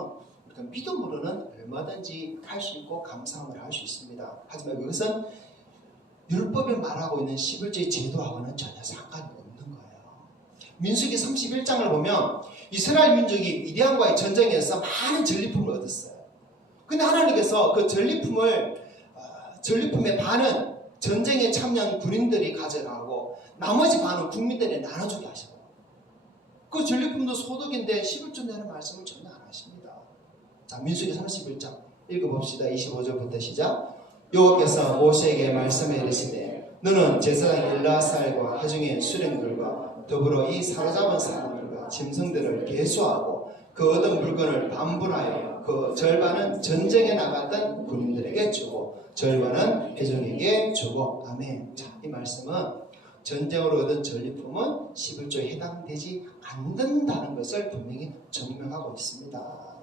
우리가 믿음으로는 얼마든지 할 수 있고 감사함을 할 수 있습니다. 하지만 그것은 율법이 말하고 있는 11조의 제도하고는 전혀 상관이 없는 거예요. 민수기 31장을 보면 이스라엘 민족이 미디안과의 전쟁에서 많은 전리품을 얻었어요. 근데 하나님께서 그 전리품의 반은 전쟁에 참여한 군인들이 가져가고 나머지 반은 국민들이 나눠주게 하셔요. 그 전리품도 소득인데 11조 내는 말씀을 전혀 안 하십니다. 자, 민수기 31장 읽어봅시다. 25절부터 시작. 여호와께서 모세에게 말씀해 이르시되 너는 제사장 엘르아살과 회중의 수령들과 더불어 이 사로잡은 사람들과 짐승들을 계수하고 그 얻은 물건을 반분하여 그 절반은 전쟁에 나갔던 군인들에게 주고 절반은 회중에게 주고. 아멘. 자, 이 말씀은 전쟁으로 얻은 전리품은 11조에 해당되지 않는다는 것을 분명히 증명하고 있습니다.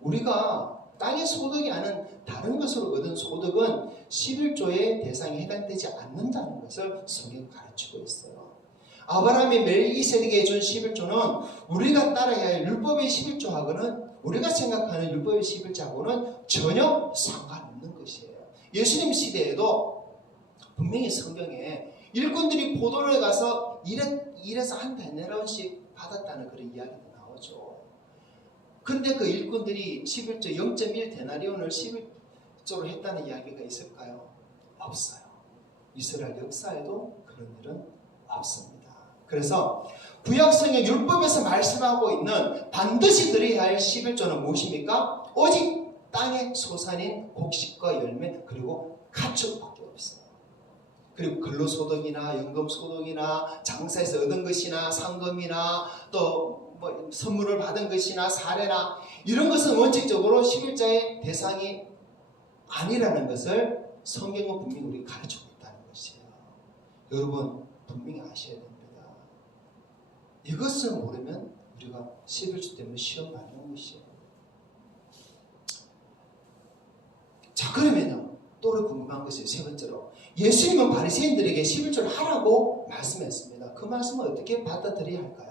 우리가 땅의 소득이 아닌 다른 것으로 얻은 소득은 11조의 대상에 해당되지 않는다는 것을 성경이 가르치고 있어요. 아브라함이 멜기세덱에게 준 11조는 우리가 따라야 할 율법의 11조하고는, 우리가 생각하는 율법의 11조하고는 전혀 상관없는 것이에요. 예수님 시대에도 분명히 성경에 일꾼들이 포도를 가서 일해서 한 데나리온씩 받았다는 그런 이야기가 나오죠. 그런데 그 일꾼들이 11조 0.1 데나리온을 11조로 했다는 이야기가 있을까요? 없어요. 이스라엘 역사에도 그런 일은 없습니다. 그래서 구약성경 율법에서 말씀하고 있는 반드시 드려야 할 11조는 무엇입니까? 오직 땅의 소산인 곡식과 열매 그리고 가축밖에 없어요. 그리고 근로소득이나 연금소득이나 장사에서 얻은 것이나 상금이나 또 뭐 선물을 받은 것이나 사례나 이런 것은 원칙적으로 11조의 대상이 아니라는 것을 성경은 분명히 우리 가르치고 있다는 것이에요. 여러분 분명히 아셔야 됩니다. 이것을 모르면 우리가 11조 때문에 시험 받는 것이에요. 자, 그러면요 또 우리 궁금한 것이 세 번째로 예수님은 바리새인들에게 11조를 하라고 말씀했습니다. 그 말씀을 어떻게 받아들여야 할까요?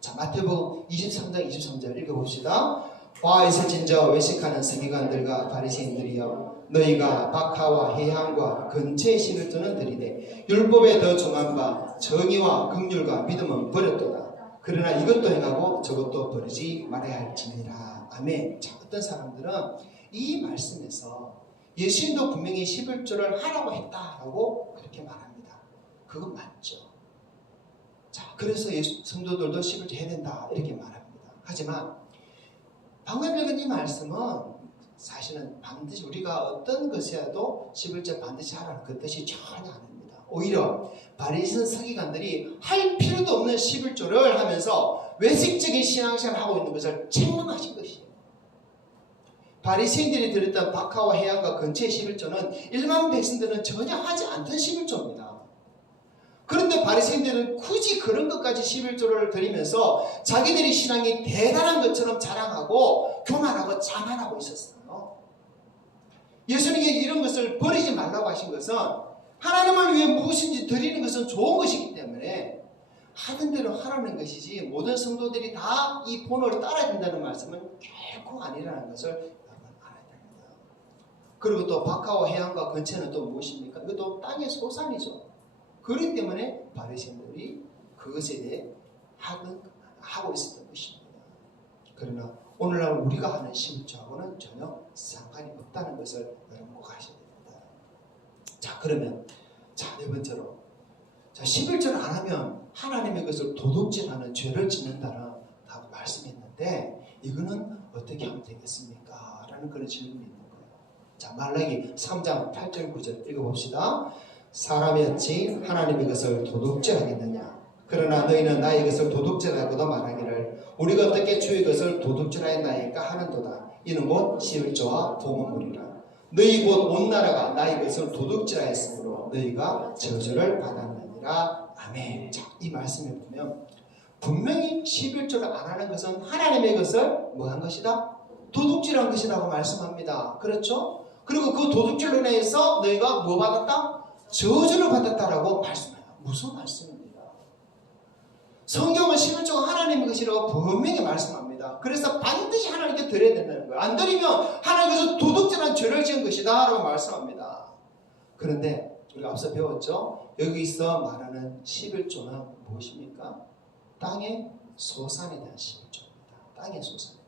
자, 마태복음 23장 23절 읽어봅시다. 와 있을진저 외식하는 서기관들과 바리새인들이여 너희가 박하와 해향과 근처의 11조는 드리되 율법에 더 중한 바 정의와 긍휼과 믿음은 버렸도다. 그러나 이것도 행하고 저것도 버리지 말아야 할지니라. 아멘. 자, 어떤 사람들은 이 말씀에서 예수님도 분명히 11조를 하라고 했다라고 그렇게 말합니다. 그건 맞죠. 자, 그래서 성도들도 11조 해야 된다 이렇게 말합니다. 하지만 방금 읽은 이 말씀은 사실은 반드시 우리가 어떤 것이라도 11조 반드시 하라는 그 뜻이 전혀 아닙니다. 오히려 바리새인 서기관들이 할 필요도 없는 11조를 하면서 외식적인 신앙생활을 하고 있는 것을 책망하신 것이에요. 바리새인들이 드렸던 박하와 해양과 근처의 11조는 일반 백성들은 전혀 하지 않던 11조입니다. 그런데 바리새인들은 굳이 그런 것까지 11조를 드리면서 자기들이 신앙이 대단한 것처럼 자랑하고 교만하고 자만하고 있었어요. 예수님이 이런 것을 버리지 말라고 하신 것은 하나님을 위해 무엇인지 드리는 것은 좋은 것이기 때문에 하던 대로 하라는 것이지 모든 성도들이 다 이 본을 따라야 된다는 말씀은 결코 아니라는 것을 여러분 알아야 됩니다. 그리고 또 박하와 해안과 근처는 또 무엇입니까? 이것도 땅의 소산이죠. 그렇기 때문에 바리새인들이 그것에 대해 하고 있었던 것입니다. 그러나 오늘날 우리가 하는 11조하고는 전혀 상관이 없다는 것을 여러분 꼭 아셔야 됩니다. 자, 그러면 네 번째로 11조를 안 하면 하나님의 것을 도둑질하는 죄를 짓는다라고 말씀했는데 이거는 어떻게 하면 되겠습니까? 라는 그런 질문이 있는 거예요. 자, 말라기 3장 8절 9절 읽어봅시다. 사람이 어찌 하나님의 것을 도둑질하겠느냐? 그러나 너희는 나의 것을 도둑질하고도 말하기를 우리가 어떻게 주의 것을 도둑질하였나이까 하는도다. 이는 곧 11조와 봉헌물이라. 너희 곧 온 나라가 나의 것을 도둑질하였으므로 너희가 저주를 받았느니라. 아멘. 자, 이 말씀에 보면 분명히 11조를 안 하는 것은 하나님의 것을 뭐 한 것이다? 도둑질한 것이라고 말씀합니다. 그렇죠? 그리고 그 도둑질로 인해서 너희가 뭐 받았다? 저주를 받았다라고 말씀해요. 무슨 말씀입니다. 성경은 11조가 하나님의 것이라고 분명히 말씀합니다. 그래서 반드시 하나님께 드려야 된다는 거예요. 안 드리면 하나님께서 도둑질한 죄를 지은 것이다 라고 말씀합니다. 그런데 우리가 앞서 배웠죠? 여기서 말하는 11조는 무엇입니까? 땅의 소산에 대한 11조입니다. 땅의 소산입니다.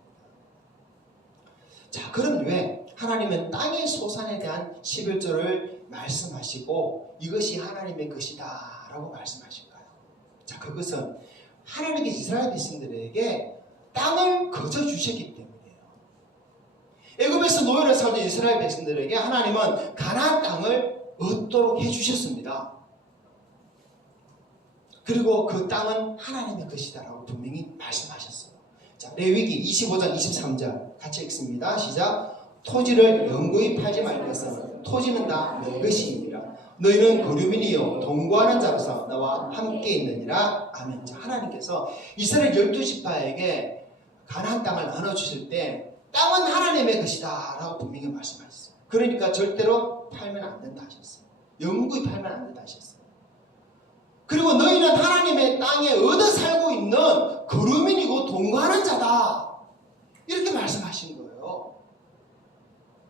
자, 그럼 왜 하나님은 땅의 소산에 대한 11조를 말씀하시고 이것이 하나님의 것이다 라고 말씀하실까요? 자, 그것은 하나님께서 이스라엘 백성들에게 땅을 거저 주셨기 때문이에요. 애굽에서 노예로 살던 이스라엘 백성들에게 하나님은 가나안 땅을 얻도록 해주셨습니다. 그리고 그 땅은 하나님의 것이다 라고 분명히 말씀하셨어요. 자, 레위기 25장 23절 같이 읽습니다. 시작. 토지를 영구히 팔지 말겠으나 토지는 다 내 것이니라. 너희는 거류민이요 동거하는 자로서 나와 함께 있느니라. 아멘. 자, 하나님께서 이스라엘 12지파에게 가나안 땅을 나눠주실 때 땅은 하나님의 것이다 라고 분명히 말씀하셨어요. 그러니까 절대로 팔면 안 된다 하셨어요. 영구히 팔면 안 된다 하셨어요. 그리고 너희는 하나님의 땅에 얻어 살고 있는 거류민이고 동거하는 자다 이렇게 말씀하신 거예요.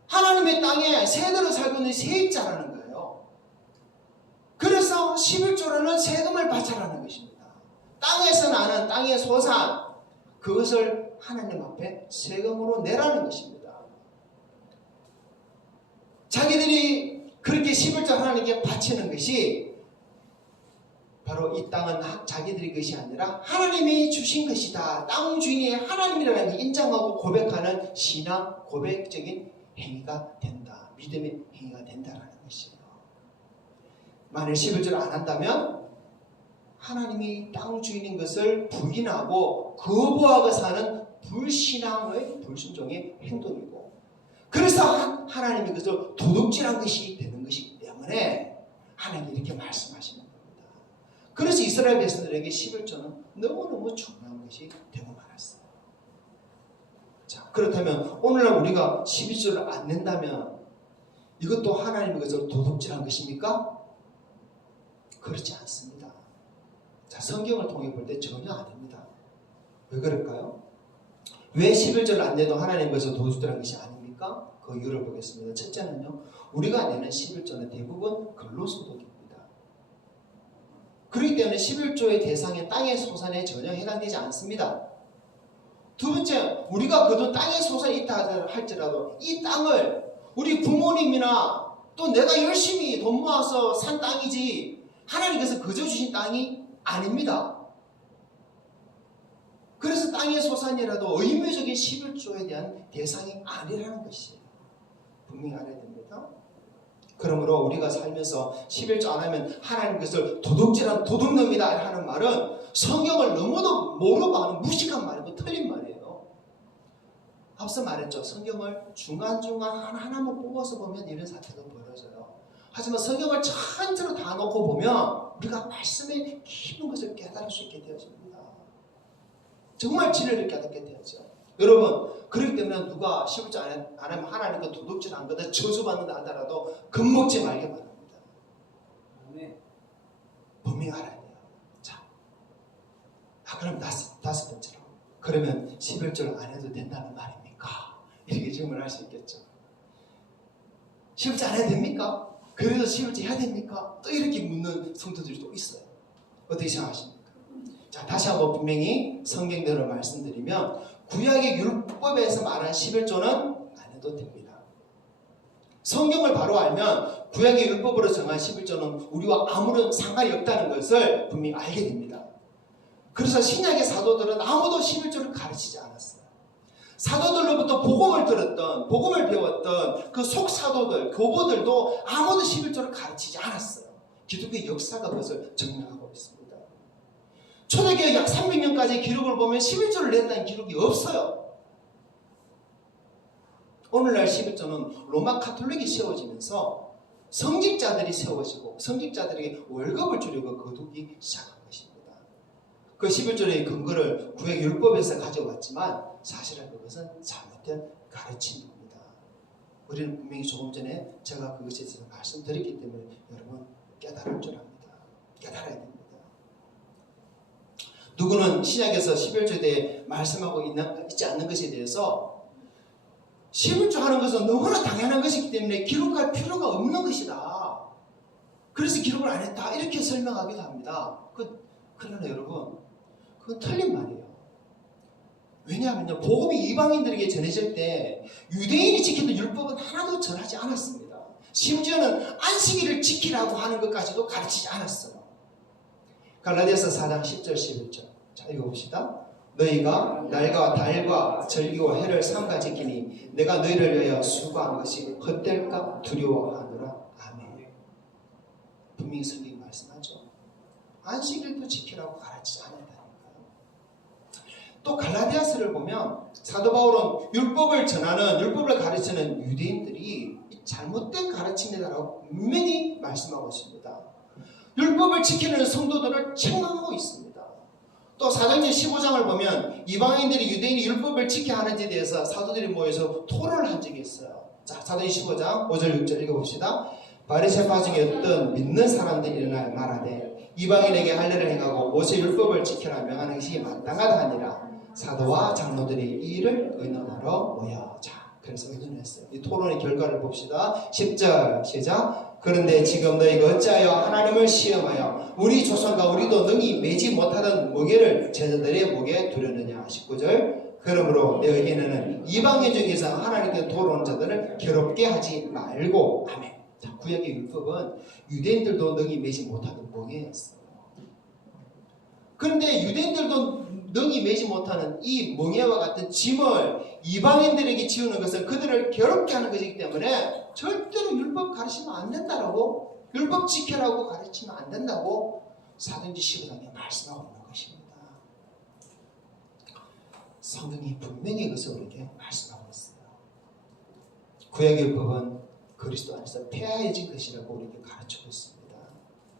하나님의 땅에 세대로 살고 있는 세입자라는 거예요. 그래서 11조라는 세금을 바쳐라는 것입니다. 땅에서 나는 땅의 소산 그것을 하나님 앞에 세금으로 내라는 것입니다. 자기들이 그렇게 11조 하나님께 바치는 것이 바로 이 땅은 자기들의 것이 아니라 하나님이 주신 것이다. 땅 주인이 하나님이라는 걸 인정하고 고백하는 신앙 고백적인 행위가 된다. 믿음의 행위가 된다라는 것이에요. 만일 11절 안 한다면 하나님이 땅 주인인 것을 부인하고 거부하고 사는 불신앙의 불순종의 행동이고, 그래서 하나님이 그것을 도둑질한 것이 되는 것이기 때문에 하나님이 이렇게 말씀하시는 겁니다. 그래서 이스라엘 백성들에게 11조는 너무너무 중요한 것이 되고 말았어요. 자, 그렇다면 오늘날 우리가 11조를 안 낸다면 이것도 하나님이 그것을 도둑질한 것입니까? 그렇지 않습니다. 자, 성경을 통해 볼 때 전혀 아닙니다. 왜 그럴까요? 왜 11절을 안 내도 하나님 것을 도둑질한 것이 아닙니까? 그 이유를 보겠습니다. 첫째는요, 우리가 내는 11조는 대부분 근로소득입니다. 그렇기 때문에 11조의 대상인 땅의 소산에 전혀 해당되지 않습니다. 두 번째, 우리가 거둔 땅의 소산이 있다 할지라도 이 땅을 우리 부모님이나 또 내가 열심히 돈 모아서 산 땅이지 하나님께서 거저 주신 땅이 아닙니다. 그래서 땅의 소산이라도 의무적인 11조에 대한 대상이 아니라는 것이에요. 분명히 알아야 됩니다. 그러므로 우리가 살면서 11조 안 하면 하나님 것을 도둑질한 도둑놈이다 하는 말은 성경을 너무도 모르고 하는 무식한 말이고 틀린 말이에요. 앞서 말했죠. 성경을 중간중간 하나하나만 뽑아서 보면 이런 사태가 벌어져요. 하지만 성경을 전체로 다 놓고 보면 우리가 말씀의 깊은 것을 깨달을 수 있게 되어집니다. 정말 진리를 깨닫게 되어져. 여러분, 그렇기 때문에 누가 11조 안 하면 하나님과 도둑질한 거다 저주받는다 하더라도 겁먹지 말기 바랍니다. 분명히 알아야 돼요. 자, 그럼 다섯 번째로, 그러면 11조를 안 해도 된다는 말입니까? 이렇게 질문을 할 수 있겠죠. 11조 안 해도 됩니까? 그래도 11조 해야 됩니까? 또 이렇게 묻는 성도들이 또 있어요. 어떻게 생각하십니까? 자, 다시 한번 분명히 성경대로 말씀드리면 구약의 율법에서 말한 11조는 안 해도 됩니다. 성경을 바로 알면 구약의 율법으로 정한 11조는 우리와 아무런 상관이 없다는 것을 분명히 알게 됩니다. 그래서 신약의 사도들은 아무도 11조를 가르치지 않았어요. 사도들로부터 복음을 들었던, 복음을 배웠던 그 속사도들, 교보들도 아무도 11조를 가르치지 않았어요. 기독교의 역사가 그것을 증명하고 있습니다. 초대교회 약 300년까지의 기록을 보면 11조를 냈다는 기록이 없어요. 오늘날 11조는 로마 카톨릭이 세워지면서 성직자들이 세워지고 성직자들에게 월급을 주려고 거두기 시작한 것입니다. 그 11조의 근거를 구약 율법에서 가져왔지만 사실은 그것은 잘못된 가르침입니다. 우리는 분명히 조금 전에 제가 그것에 대해서 말씀드렸기 때문에 여러분 깨달을 줄 압니다. 깨달아야 됩니다. 누구는 신약에서 11조에 대해 말씀하고 있지 않는 것에 대해서 11조 하는 것은 너무나 당연한 것이기 때문에 기록할 필요가 없는 것이다. 그래서 기록을 안 했다. 이렇게 설명하기도 합니다. 그러나 여러분, 그건 틀린 말이에요. 왜냐하면요, 복음이 이방인들에게 전해질 때 유대인이 지키는 율법은 하나도 전하지 않았습니다. 심지어는 안식일을 지키라고 하는 것까지도 가르치지 않았어요. 갈라디아서 4장 10절 11절. 자, 읽어봅시다. 너희가 날과 달과 절기와 해를 삼가 지키니 내가 너희를 위하여 수고한 것이 헛될까 두려워하노라. 아멘. 분명히 성경이 말씀하죠. 안식일도 지키라고 가르치지 않았다니까요. 또 갈라디아서를 보면 사도 바울은 율법을 전하는, 율법을 가르치는 유대인들이 잘못된 가르침이다라고 분명히 말씀하고 있습니다. 율법을 지키는 성도들을 책망하고 있습니다. 또 사도행전 15장을 보면 이방인들이 유대인이 율법을 지켜야 하는지에 대해서 사도들이 모여서 토론을 한 적이 있어요. 자, 사도행전 15장 5절 6절 읽어봅시다. 바리새파 중에 어떤 믿는 사람들이 일어나 말하되 이방인에게 할례를 행하고 모세 율법을 지키라 명하는 것이 마땅하다 하니라. 사도와 장로들이 이 일을 의논하러 모여. 자, 그래서 의논했어요. 이 토론의 결과를 봅시다. 10절 시작. 그런데 지금 너희가 어찌하여 하나님을 시험하여 우리 조상과 우리도 능히 매지 못하던 무게를 제자들의 목에 두려느냐. 19절. 그러므로 내 의견에는 이방인 중에서 하나님께 돌아온 자들을 괴롭게 하지 말고. 아멘. 자, 구약의 율법은 유대인들도 능히 매지 못하던 무게였어요. 그런데 유대인들도 능히 매지 못하는 이 멍에와 같은 짐을 이방인들에게 지우는 것은 그들을 괴롭게 하는 것이기 때문에 절대로 율법 가르치면 안 된다라고, 율법 지켜라고 가르치면 안 된다고 사도행전 15장에 말씀하고 있는 것입니다. 성경이 분명히 그것을 우리에게 말씀하고 있어요. 구약의 율법은 그리스도 안에서 폐하해진 것이라고 우리에게 가르치고 있습니다.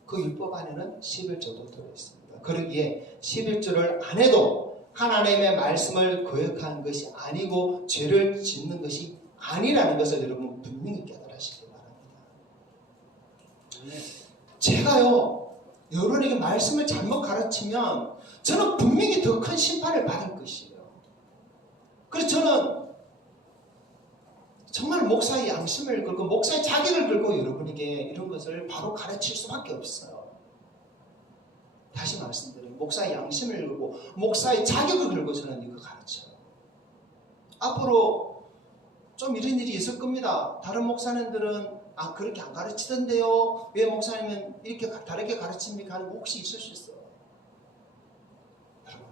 그 율법 안에는 11조도 들어있습니다. 그러기에 11조를 안 해도 하나님의 말씀을 거역하는 것이 아니고 죄를 짓는 것이 아니라는 것을 여러분 분명히 깨달으시기 바랍니다. 제가요, 여러분에게 말씀을 잘못 가르치면 저는 분명히 더 큰 심판을 받을 것이에요. 그래서 저는 정말 목사의 양심을 걸고 목사의 자격을 걸고 여러분에게 이런 것을 바로 가르칠 수밖에 없어요. 다시 말씀드려요. 목사의 양심을 걸고 목사의 자격을 걸고 저는 이거 가르쳐요. 앞으로 좀 이런 일이 있을 겁니다. 다른 목사님들은 그렇게 안 가르치던데요. 왜 목사님은 이렇게 다르게 가르칩니까? 하는 거 혹시 있을 수 있어요. 여러분,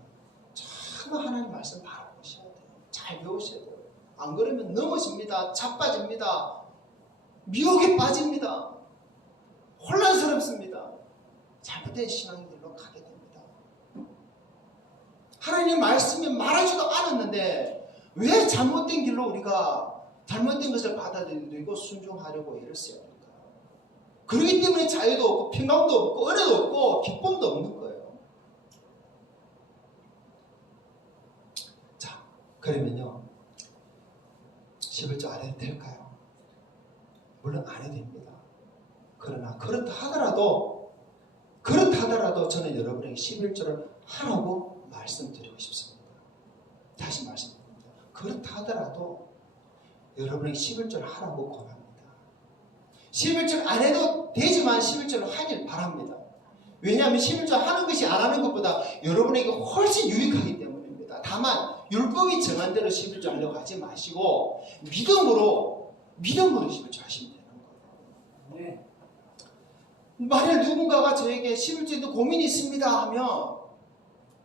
참 하나님 말씀 바로 보셔야 돼요. 잘 배우셔야 돼요. 안 그러면 넘어집니다. 자빠집니다. 미혹에 빠집니다. 혼란스럽습니다. 잘못된 신앙들로 가게 됩니다. 하나님 말씀이 말하지도 않았는데 왜 잘못된 길로 우리가 잘못된 것을 받아들이고 순종하려고 애를 써야 될까요? 그렇기 때문에 자유도 없고 평강도 없고 은혜도 없고 기쁨도 없는 거예요. 자, 그러면요, 11조 안 해도 될까요? 물론 안 해도 됩니다. 그러나 그렇다 하더라도 저는 여러분에게 11조를 하라고 말씀드리고 싶습니다. 다시 말씀드립니다. 그렇다 하더라도 여러분에게 11조를 하라고 권합니다. 11조 안 해도 되지만 11조를 하길 바랍니다. 왜냐하면 11조 하는 것이 안 하는 것보다 여러분에게 훨씬 유익하기 때문입니다. 다만 율법이 정한 대로 11조 하려고 하지 마시고 믿음으로 11조 하시면 되는 거예요. 네. 만약 누군가가 저에게 11조에도 고민이 있습니다 하면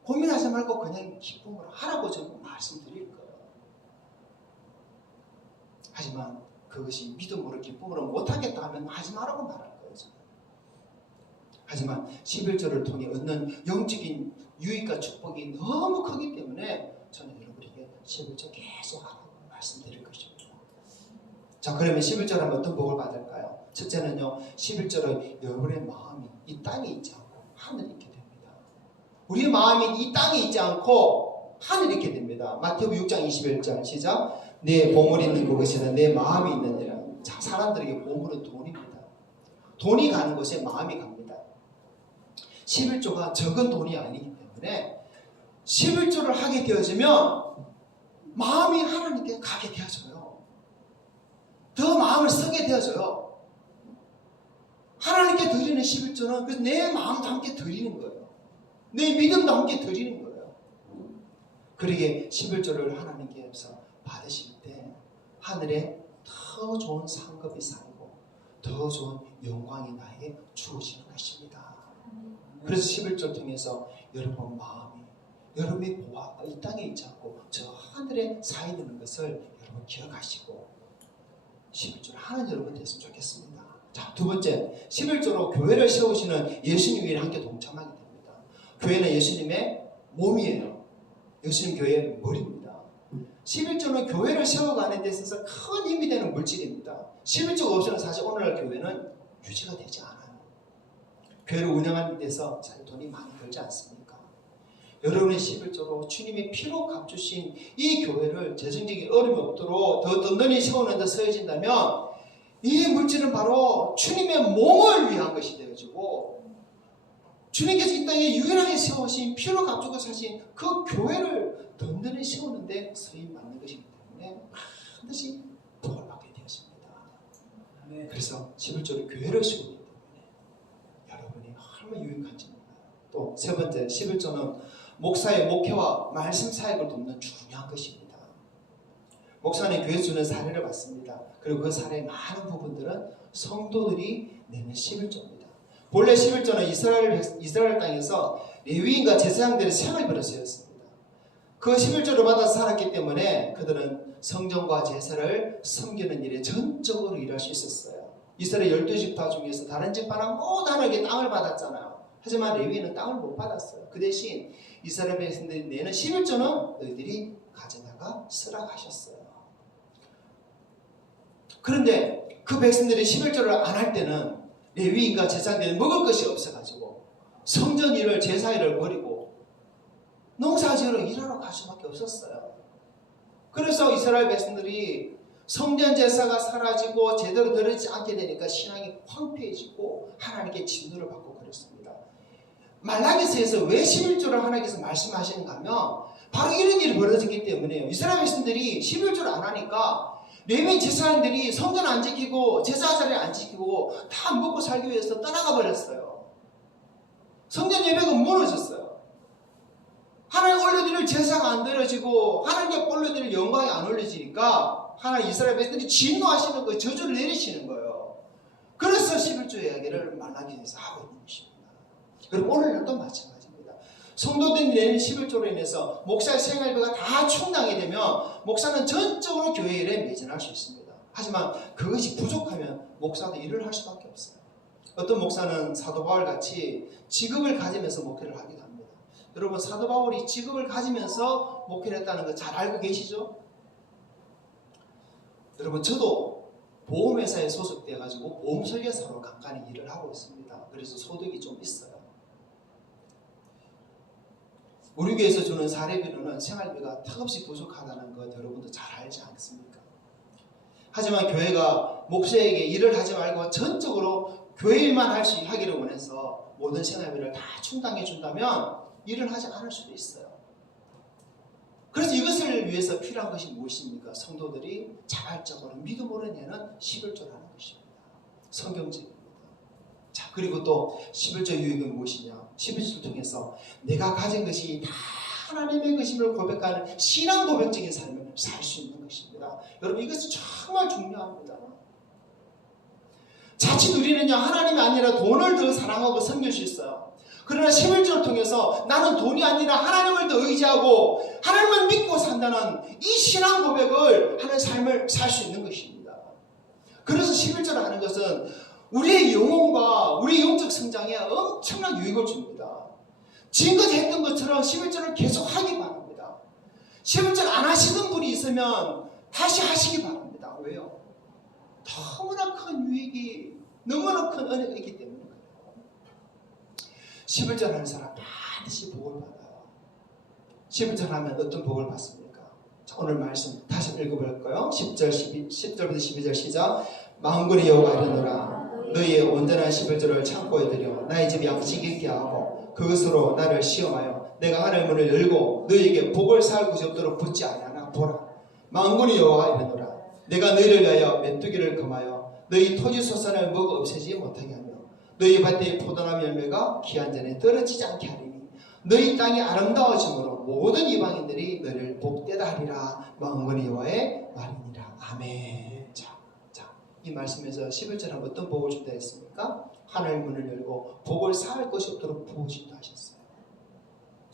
고민하지 말고 그냥 기쁨으로 하라고 저는 말씀드릴 거예요. 하지만 그것이 믿음으로 기쁨으로 못하겠다 하면 하지 말라고 말할 거예요. 저는. 하지만 11조를 통해 얻는 영적인 유익과 축복이 너무 크기 때문에 저는 여러분에게 11조 계속 하라고 말씀드릴 것입니다. 자, 그러면 11조라면 어떤 복을 받을까요? 첫째는요, 11조로 여러분의 마음이 이 땅에 있지 않고 하늘에 있게 됩니다. 우리의 마음이 이 땅에 있지 않고 하늘에 있게 됩니다. 마태복음 6장 21절 시작. 내 보물이 있는 곳에는 내 마음이 있느니라. 자, 사람들에게 보물은 돈입니다. 돈이 가는 곳에 마음이 갑니다. 11조가 적은 돈이 아니기 때문에 11조를 하게 되어지면 마음이 하나님께 가게 되어져요. 더 마음을 쓰게 되어져요. 하나님께 드리는 11조는 그래서 내 마음도 함께 드리는 거예요. 내 믿음도 함께 드리는 거예요. 그러기에 11조를 하나님께서 받으실 때 하늘에 더 좋은 상급이 쌓이고 더 좋은 영광이 나에게 주어지는 것입니다. 그래서 11조를 통해서 여러분 마음이, 여러분의 보화가 이 땅에 있지 않고 저 하늘에 쌓이는 것을 여러분 기억하시고 11조를 하는 여러분 됐으면 좋겠습니다. 자, 두 번째, 11조로 교회를 세우시는 예수님 위에 함께 동참하게 됩니다. 교회는 예수님의 몸이에요. 예수님 교회의 머리입니다. 11조는 교회를 세워가는 데 있어서 큰 힘이 되는 물질입니다. 11조가 없이는 사실 오늘날 교회는 유지가 되지 않아요. 교회를 운영하는 데서 사실 돈이 많이 들지 않습니까? 여러분의 11조로 주님의 피로 감추신 이 교회를 재정적인 어려움이 없도록 더 든든히 세우는 데 쓰여진다면 이 물질은 바로 주님의 몸을 위한 것이 되어지고 주님께서 이 땅에 유일하게 세우신 피로 감추고 사신 그 교회를 든든히 세우는 데 쓰임 받는 것이기 때문에 반드시 복을 받게 되었습니다. 네. 그래서 11조를 교회를 세우기 때문에 여러분이 얼마나 유익한지 몰라요. 또 세 번째, 11조는 목사의 목회와 말씀 사역을 돕는 중요한 것입니다. 목사는 교회 주는 사례를 봤습니다. 그리고 그 사례의 많은 부분들은 성도들이 내는 11조입니다. 본래 11조는 이스라엘 땅에서 레위인과 제사장들의 생활 버릇이었습니다. 그 11조를 받아서 살았기 때문에 그들은 성전과 제사를 섬기는 일에 전적으로 일할 수 있었어요. 이스라엘 12지파 중에서 다른 지파랑 모두 하나님께 땅을 받았잖아요. 하지만 레위인은 땅을 못 받았어요. 그 대신 이스라엘 백성들이 내는 11조는 너희들이 가져다가 쓰라 하셨어요. 그런데 그 백성들이 11조를 안 할 때는 레위인과 제사장들이 먹을 것이 없어가지고 성전 일을 제사 일을 버리고 농사지으러 일하러 갈 수밖에 없었어요. 그래서 이스라엘 백성들이 성전 제사가 사라지고 제대로 드러지지 않게 되니까 신앙이 황폐해지고 하나님께 진노를 받고 그랬습니다. 말라기서에서 왜 11조를 하나님께서 말씀하시는가 하면 바로 이런 일이 벌어졌기 때문에요. 이스라엘 백성들이 11조를 안 하니까 레위인 제사장들이 성전 안 지키고 제사 자리 안 지키고 다 먹고 살기 위해서 떠나가 버렸어요. 성전 예배가 무너졌어요. 하나님 올려드릴 제사가 안 드려지고 하나님께 올려드릴 영광이 안 올려지니까 하나님 이스라엘 백성들이 진노하시는 거예요. 저주를 내리시는 거예요. 그래서 11조 이야기를 말라기에서 하고 있는 것입니다. 그리고 오늘은 또 마찬가지입니다. 성도들이 내는 11조로 인해서 목사의 생활비가 다 충당이 되면 목사는 전적으로 교회 일에 매진할 수 있습니다. 하지만 그것이 부족하면 목사도 일을 할 수밖에 없어요. 어떤 목사는 사도 바울 같이 직업을 가지면서 목회를 하기도 합니다. 여러분 사도 바울이 직업을 가지면서 목회를 했다는 거 잘 알고 계시죠? 여러분 저도 보험회사에 소속돼 가지고 보험 설계사로 간간히 일을 하고 있습니다. 그래서 소득이 좀 있어요. 우리 교회에서 주는 사례비로는 생활비가 턱없이 부족하다는 것 여러분도 잘 알지 않습니까? 하지만 교회가 목사에게 일을 하지 말고 전적으로 교회 일만 하기를 원해서 모든 생활비를 다 충당해 준다면 일을 하지 않을 수도 있어요. 그래서 이것을 위해서 필요한 것이 무엇입니까? 성도들이 자발적으로 믿음으로 내는 11조라는 것입니다. 성경적입니다. 자, 그리고 또 11조 유익은 무엇이냐? 11조를 통해서 내가 가진 것이 다 하나님의 것임을 고백하는 신앙 고백적인 삶을 살 수 있는 것입니다. 여러분 이것이 정말 중요합니다. 자칫 우리는요 하나님이 아니라 돈을 더 사랑하고 섬길 수 있어요. 그러나 11조를 통해서 나는 돈이 아니라 하나님을 더 의지하고 하나님을 믿고 산다는 이 신앙 고백을 하는 삶을 살 수 있는 것입니다. 그래서 11조를 하는 것은 우리의 영혼과 우리의 영적 성장에 엄청난 유익을 줍니다. 지금까지 했던 것처럼 11조를 계속 하기 바랍니다. 11조 안 하시던 분이 있으면 다시 하시기 바랍니다. 왜요? 너무나 큰 유익이 너무나 큰 은혜가 있기 때문에 11절 하는 사람 반드시 복을 받아요. 11절 하면 어떤 복을 받습니까? 자, 오늘 말씀 다시 읽어볼까요? 10절부터 12절 시작. 만군의 여호와가 이르노라 너희의 온전한 11절을 창고에 들여 나의 집 양식 있게 하고 그것으로 나를 시험하여 내가 하늘 문을 열고 너희에게 복을 쌓을 곳이 없도록 붙지 아니하나 보라. 만군의 여호와가 이르노라 내가 너희를 위하여 메뚜기를 금하여 너희 토지 소산을 먹어 없애지 못하게 하며 너희 밭의 포도나무 열매가 기한 전에 떨어지지 않게 하리니 너희 땅이 아름다워짐으로 모든 이방인들이 너를 복되다 하리라. 만군의 여호와의 말이니라. 아멘. 자, 이 말씀에서 11절 하면 어떤 복을 준다 했습니까? 하늘 문을 열고 복을 쌓을 것이 없도록 부어준다 하셨어요.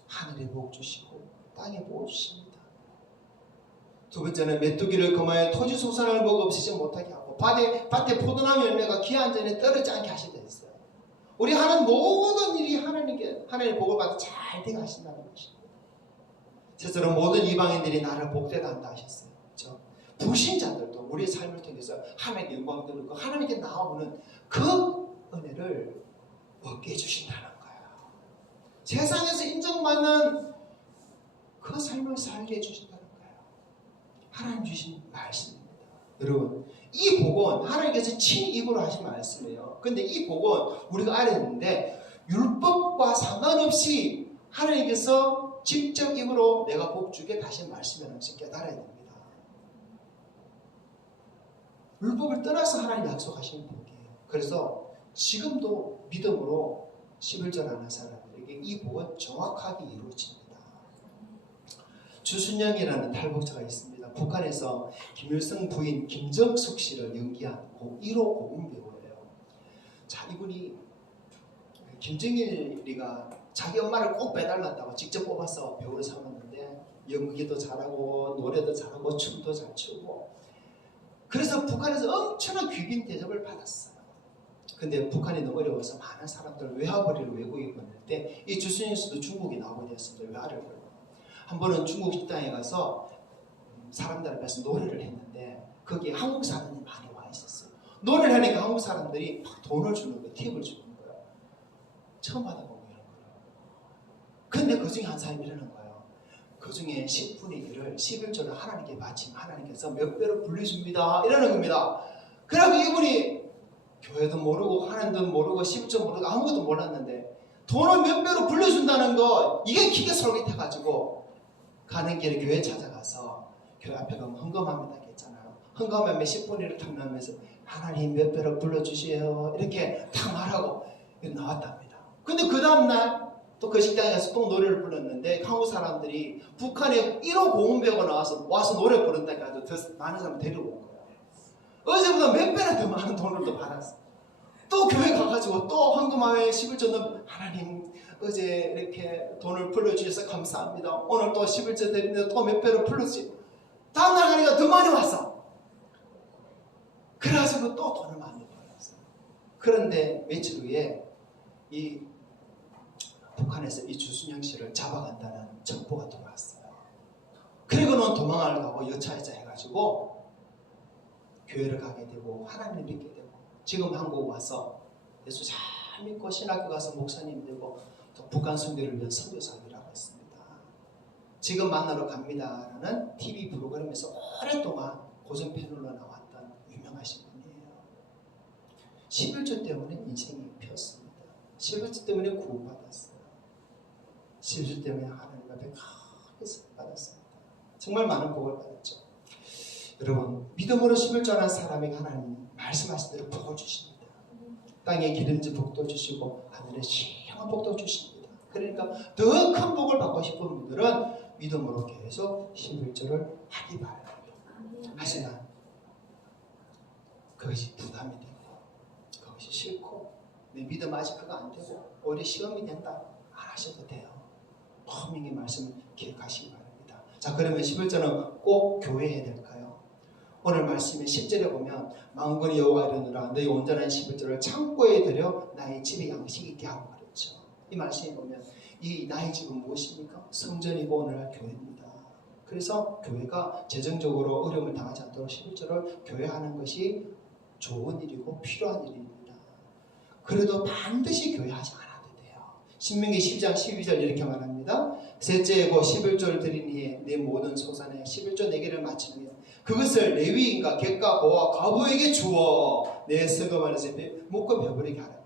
하늘에 복 주시고 땅에 복 주십니다. 두 번째는 메뚜기를 금하여 토지 소산을 먹어 없애지 못하게 하고 밭에 포도나무 열매가 기한 전에 떨어지지 않게 하신다 했어요. 우리 하는 모든 일이 하나님의 복을 받아 잘 되게 하신다는 것입니다. 셋째로 모든 이방인들이 나를 복되다 한다 하셨어요. 그렇죠? 불신자들도 우리의 삶을 통해서 하나님의 영광 들고 하나님께 나오는 그 은혜를 얻게 해주신다는 거예요. 세상에서 인정받는 그 삶을 살게 해주신다는 거예요. 하나님 주신 말씀입니다. 여러분 이 복은 하나님께서 친입으로 하신 말씀이에요. 그런데 이 복은 우리가 알아야 되는데 율법과 상관없이 하나님께서 직접 입으로 내가 복 주게 하신 말씀이라는 것을 깨달아야 됩니다. 율법을 떠나서 하나님 약속하시는 복이에요. 그래서 지금도 믿음으로 11절 하는 사람들에게 이 복은 정확하게 이루어집니다. 주순영이라는 탈북자가 있습니다. 북한에서 김일성 부인 김정숙 씨를 연기한 1호 고급 배우예요. 자, 이분이 김정일이가 자기 엄마를 꼭 빼닮았다고 직접 뽑아서 배우를 삼았는데 연기도 잘하고 노래도 잘하고 춤도 잘 추고 그래서 북한에서 엄청난 귀빈 대접을 받았어요. 근데 북한이 너무 어려워서 많은 사람들을 외화벌이로 외국에 보낼 때 이 주순영 씨도 중국에 나오게 되었습니다. 외화를 벌고 한 번은 중국 식당에 가서 사람들 앞에서 노래를 했는데 거기에 한국 사람들이 많이 와 있었어요. 노래를 하니까 한국 사람들이 막 돈을 주는 거예요. 팁을 주는 거예요. 처음 받아보고 이런 거예요. 근데 그 중에 한 사람이 이러는 거예요. 그 중에 10분의 1을 11조를 하나님께 바치면 하나님께서 몇 배로 불려줍니다. 이러는 겁니다. 그래서 이분이 교회도 모르고 하나님도 모르고 11조 모르고 아무것도 몰랐는데 돈을 몇 배로 불려준다는 거 이게 기계 솔깃해가지고 가는 길에 교회 찾아가서 교회 앞에 가면 헌금합니다 했잖아요. 헌금하면 10분의 1을 탁 나오면서 하나님 몇 배로 불러주세요 이렇게 탁 말하고 나왔답니다. 근데 그 다음날 또 그 식당에 가서 또 노래를 불렀는데 한국 사람들이 북한에 1호 공원배우가 와서 노래 부른다니까 아주 더 많은 사람을 데리고 온 거예요. 어제보다 몇 배나 더 많은 돈을 또 받았어요. 또 교회 가가지고 또 헌금함에 11조 넣으면 하나님 어제 이렇게 돈을 불러주셔서 감사합니다. 오늘 또 11조 드리는데 또 몇 배로 불러주세요. 다음날 가니까 더 많이 왔어. 그래가지고 또 돈을 많이 벌었어요. 그런데 며칠 후에 이 북한에서 이 주순영 씨를 잡아간다는 정보가 들어왔어요. 그리고는 도망을 가고 여차여차 해가지고 교회를 가게 되고 하나님을 믿게 되고 지금 한국 와서 예수 잘 믿고 신학교 가서 목사님 되고 또 북한 선교를 위한 선교사를 하고 있습니다. 지금 만나러 갑니다라는 TV 프로그램에서 오랫동안 고정 패널로 나왔던 유명하신 분이에요. 11조 때문에 인생이 피었습니다. 11조 때문에 구원받았어요. 11조 때문에 하나님 앞에 크게 받았습니다. 정말 많은 복을 받았죠. 여러분 믿음으로 11조 하는 사람에게 하나님 말씀하신 대로 복을 주십니다. 땅에 기름진 복도 주시고 하늘에 시원한 복도 주십니다. 그러니까 더 큰 복을 받고 싶은 분들은 믿음으로 계속 11조를 하기 바랍니다. 하지만 그것이 부담이 되고 그것이 싫고 내 믿음 아직 그거 안 되고 오히려 시험이 된다 안 하셔도 돼요. 분명히 말씀 기억하시기 바랍니다. 자 그러면 11조는 꼭 교회해야 될까요? 오늘 말씀의 10절에 보면 만군의 여호와 이르노라 너희 온전한 11조를 창고에 들여 나의 집에 양식 있게 하고 그랬죠. 이 말씀에 보면 이 나의 집은 무엇입니까? 성전이고 오늘날 교회입니다. 그래서 교회가 재정적으로 어려움을 당하지 않도록 11조를 교회하는 것이 좋은 일이고 필요한 일입니다. 그래도 반드시 교회하지 않아도 돼요. 신명기 12장 12절 이렇게 말합니다. 셋째고 11조를 드리니 내 모든 소산에 11조 내기를 마치며 그것을 레위인과 객과 고와 과부에게 주어 내 서금 안에서 먹고 배부르게 하라.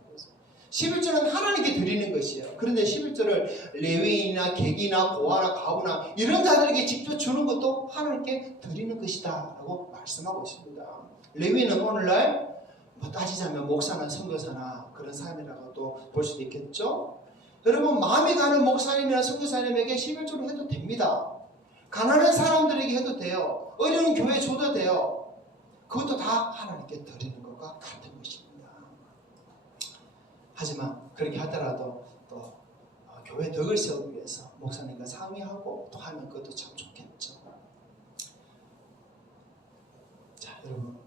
11조는 하나님께 드리는 것이에요. 그런데 11조를 레위인이나 객이나 고아나 과부나 이런 자들에게 직접 주는 것도 하나님께 드리는 것이다 라고 말씀하고 있습니다. 레위인은 오늘날 뭐 따지자면 목사나 선교사나 그런 사람이라고도 볼 수도 있겠죠. 여러분 마음이 가는 목사님이나 선교사님에게 11조를 해도 됩니다. 가난한 사람들에게 해도 돼요. 어려운 교회에 줘도 돼요. 그것도 다 하나님께 드리는 것과 같은 것입니다. 하지만 그렇게 하더라도 또 교회 덕을 세우기 위해서 목사님과 상의하고 또 하면 그것도 참 좋겠죠. 자 여러분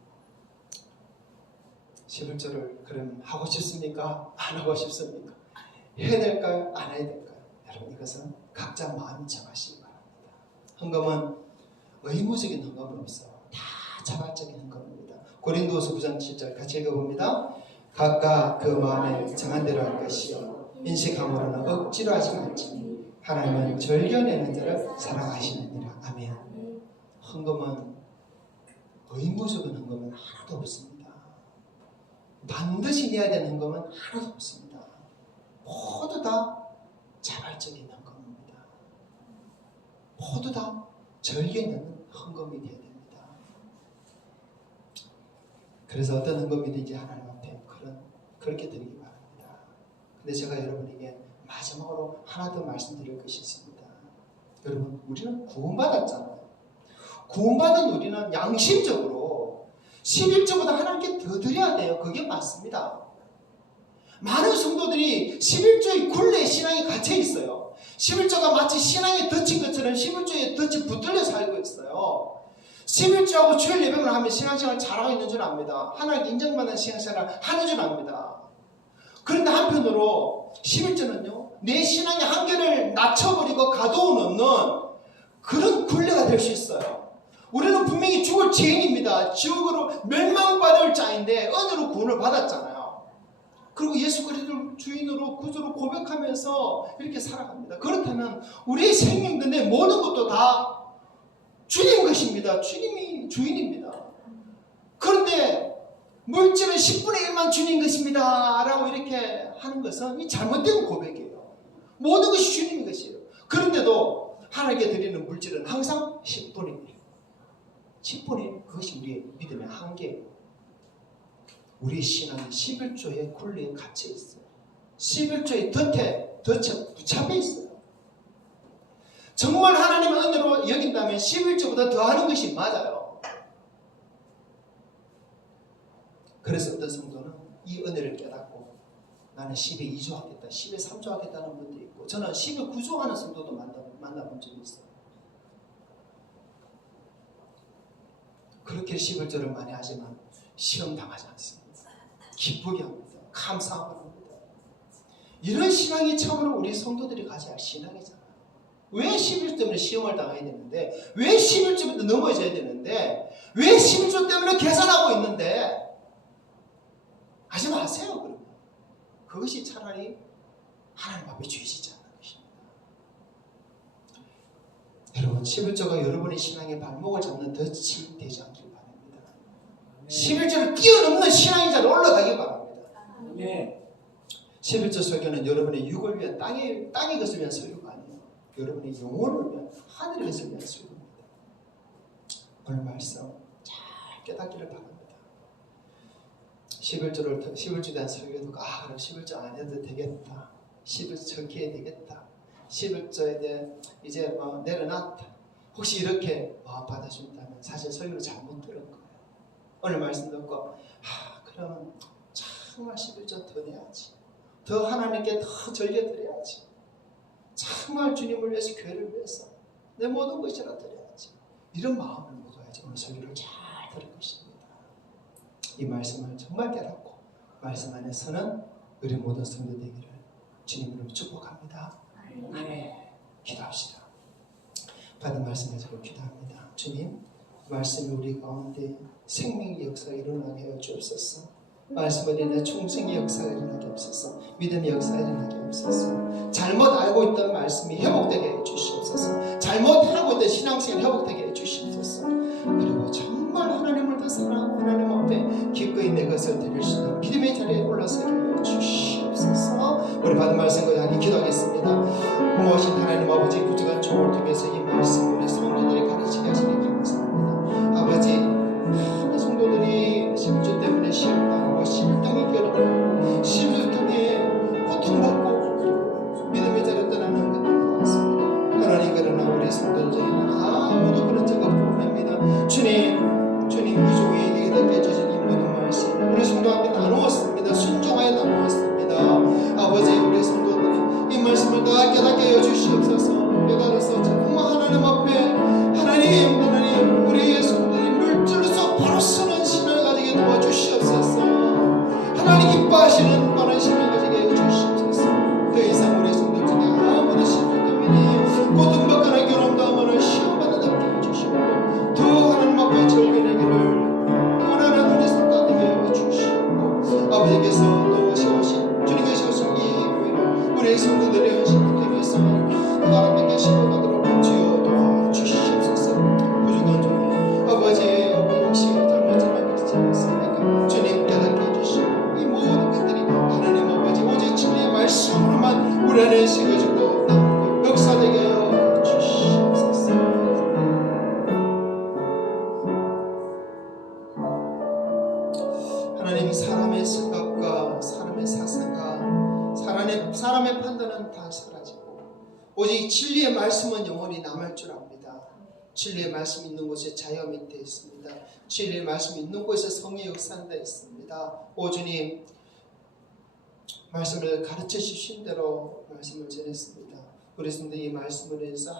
11조를 그럼 하고 싶습니까? 안 하고 싶습니까? 해야 될까요? 안 해야 될까요? 여러분 이것은 각자 마음이 정하시기 바랍니다. 헌금은 의무적인 헌금은 없어요. 다 자발적인 헌금입니다. 고린도후서 9장 7절 같이 읽어봅니다. 각각 그 마음에 정한 대로 할 것이요 인식함으로는 억지로 하지 말지니 하나님은 절겨내는 자를 사랑하시느니라. 아멘. 헌금은 의무적인 헌금은 하나도 없습니다. 반드시 내야 되는 헌금은 하나도 없습니다. 모두 다 자발적인 헌금입니다. 모두 다 절개는 헌금이 되어야 됩니다. 그래서 어떤 헌금이든지 하나님 앞에 그렇게 드리기 바랍니다. 근데 제가 여러분에게 마지막으로 하나 더 말씀드릴 것이 있습니다. 여러분 우리는 구원받았잖아요. 구원받은 우리는 양심적으로 11조보다 하나님께 더 드려야 돼요. 그게 맞습니다. 많은 성도들이 11조의 굴레 신앙에 갇혀 있어요. 11조가 마치 신앙에 덧친 것처럼 11조에 덧쳐 붙들려 살고 있어요. 11조하고 주일 예배만 하면 신앙생활 잘하고 있는 줄 압니다. 하나님 인정받는 신앙생활 하는 줄 압니다. 그런데 한편으로 11조는요, 내 신앙의 한계를 낮춰버리고 가둬놓는 그런 굴레가 될 수 있어요. 우리는 분명히 죽을 죄인입니다. 지옥으로 멸망받을 자인데 은혜로 구원을 받았잖아요. 그리고 예수 그리스도를 주인으로 구주로 고백하면서 이렇게 살아갑니다. 그렇다면 우리의 생명도 내 모든 것도 다 주님 것입니다. 주님이 주인입니다. 그런데 물질은 10분의 1만 주님 것입니다 라고 이렇게 하는 것은 이 잘못된 고백이에요. 모든 것이 주님 것이에요. 그런데도 하나님께 드리는 물질은 항상 10분의 1. 10분의 1, 그것이 우리의 믿음의 한계예요. 우리의 신앙이 11조의 굴레에 갇혀 있어요. 11조의 덫에 붙잡혀 있어요. 정말 하나님의 은혜로 여긴다면 11조보다 더 하는 것이 맞아요. 그래서 어떤 성도는 이 은혜를 깨닫고 나는 10에 2조 하겠다, 10에 3조 하겠다는 분도 있고, 저는 10에 9조 하는 성도도 만나본 적이 있어요. 그렇게 11조를 많이 하지만 시험 당하지 않습니다. 기쁘게 합니다. 감사하고 합니다. 이런 신앙이 참으로 우리 성도들이 가져야 할 신앙이잖아요. 왜 11조 때문에 시험을 당해야 되는데, 왜 11조부터 넘어져야 되는데, 왜 11조 때문에 계산하고 있는데, 하지 마세요. 그러면 그것이 차라리 하나님 앞에 죄지지 않는 것입니다. 여러분, 11조가 여러분의 신앙의 발목을 잡는 덫이 되지 않길 바랍니다. 11조를 뛰어넘는 신앙의 자리로 올라가기 바랍니다. 네. 11조 설교는 여러분의 육을 위한 땅의 것을 위한 설교가 아니에요. 여러분의 영혼을 위한 하늘의 것을 위한 설교입니다. 오늘 말씀 잘 깨닫기를 바랍니다. 11조에 대한 설교도 그럼 11조 안 해도 되겠다. 11조 적게 해야 되겠다. 11조에 대해 이제 내려놨다. 혹시 이렇게 마음 받아준다면 사실 설교를 잘못 들은 거예요. 오늘 말씀 듣고 그러면 정말 11조 더 내야지. 더 하나님께 더 절려드려야지. 정말 주님을 위해서, 교회를 위해서 내 모든 것이라 드려야지. 이런 마음을 먹어야지 오늘 설교를 잘 들을 것입니다. 이 말씀을 정말 깨닫고 말씀 안에서는 우리 모든 성도 되기를 주님으로 축복합니다. 네. 기도합시다. 받은 말씀에 서로 기도합니다. 주님, 말씀이 우리 가운데 생명의 역사가 일어나게 하여 주옵소서. 말씀을 인해 충성의 역사가 일어나게 없어서, 믿음의 역사가 일어나게 없어서, 잘못 알고 있던 말씀이 회복되게 해 주시옵소서. 잘못하고 있던 신앙생활 회복되게 해 주시옵소서. 그리고 정말 하나님을 더 사랑하고 하나님 앞에 기꺼이 내 것을 드릴 수 있는 믿음의 자리에 올라서게 해 주시옵소서. 우리 받은 말씀을 하기 기도하겠습니다. 고마우신 하나님 아버지, 부족한 종을 통해서 이 말씀 우리 성도들이 가르치게 하시니 감사합니다. 아버지, 많은 성도들이 11조 때문에 시험당하고 심령이 결혼하고 11조 통해 고통받고 믿음의 자리에 떠나는 것들 같습니다. 하나님, 그러나 우리 성도들 중에는 아무도 그런 적 없고 합니다. 주님 이 종이 얘기하게 해주신 이 모든 말씀 우리 성도 앞에 나누었습니다. 순종하여 나누었습니다. 아버지, 우리 성도들이 이 말씀을 다 깨닫게 하여 주시옵소서. 깨달아서 정말 하나님 앞에 하나님 우리의 성도들이 물질로서 바로 서는 신을 가지게 도와주시옵소서. 하나님 기뻐하시는 바른 신을 가지게 해주시옵소서. 더 이상 우리 성도 중에 아무런 신을 때문에 고통받거나 결혼당하거나 시험받는 데 해주시고, 더 하나님 앞에 절견하기를 원하는 우리 성도 되게 해주시고, 아버지께서 놓으셔오신 주님의 세우신 이 교회를 우리 성도들의 신을 위해서 하나님께 신뢰하도록 주여 도와주시옵소서. 부족한 종 아버지 혹시 잘못하면 믿지 않습니까? 주님 깨닫게 해주시고, 이 모든 것들이 하나님 아버지 오직 진리의 말씀으로만 우리 안에 새겨지고 남고 역사되게 하여 주시옵소서. 하나님, 사람의 생각과 사람의 사상과 사람의 판단은 다 사라지고 오직 진리의 말씀은 영원히 남을 줄 압니다. 진리의 말씀 있는 곳에 자유함이 되어 있습니다. 진리의 말씀 있는 곳에 성의 역사가 되어 있습니다. 오 주님, 말씀을 가르쳐 주신 대로 말씀을 전했습니다. 우리 성도들 이 말씀을 위해서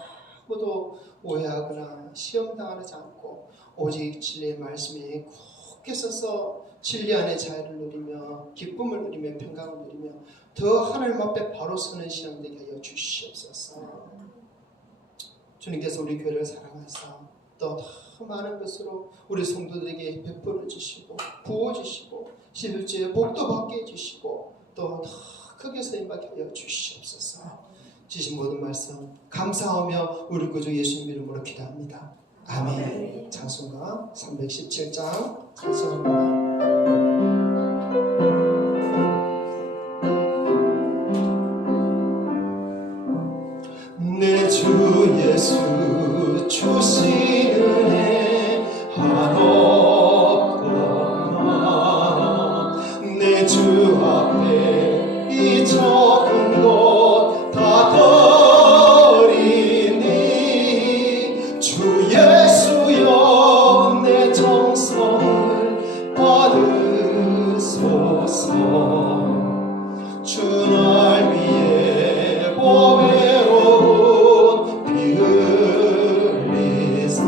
아무도 오해하거나 시험당하지 않고 오직 진리의 말씀에 굳게 서서 진리 안의 자유를 누리며 기쁨을 누리며 평강을 누리며 더 하나님 앞에 바로 서는 신앙 되게 하여 주시옵소서. 주님께서 우리 교회를 사랑하사 또 더 많은 것으로 우리 성도들에게 베풀어 주시고 부어 주시고 11주에 복도 받게 해주시고 또 더 크게 쓰임받게 하여 주시옵소서. 주신 모든 말씀 감사하며 우리 구주 예수님 이름으로 기도합니다. 아멘. 찬송가 317장 찬송합니다. 내 주 예수 주신 은혜 한없구나. 내 주 앞에 이 적은 것 다 버리니 주 예수여 내 정성을 받으소서. 주 날 위해 보배로운 피 흘리사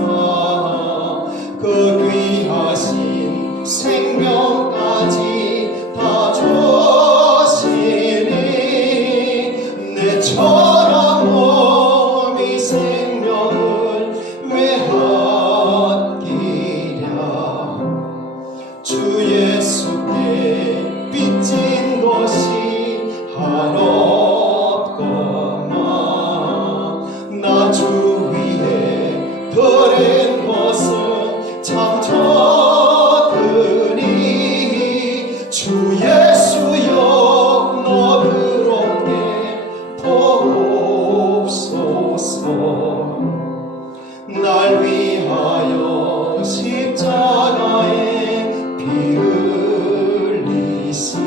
그 귀하신 생명까지 다 주시니 내 천한 몸이 생명을 왜 아끼랴. 주 예수께 빚진 것이 한없구나. 나 주 위에 드린 것은 참 적으니 주 예수여 너그럽게 보옵소서. 날 위하여 십자가에 피 흘리시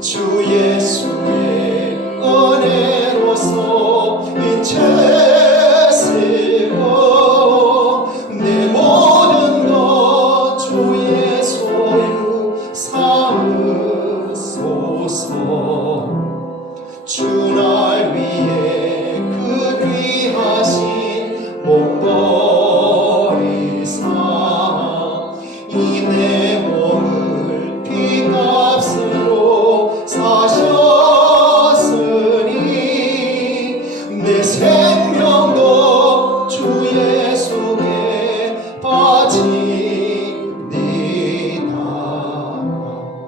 주 예수의 은혜로서 인체 쓰고 내 모든 것 주의 소유 삼으소서. 주 날 위해 그 귀하신 몸 버리사 이 내 몸을 피값으로 사셨으니 내 생명도 주 예수께 바치리다.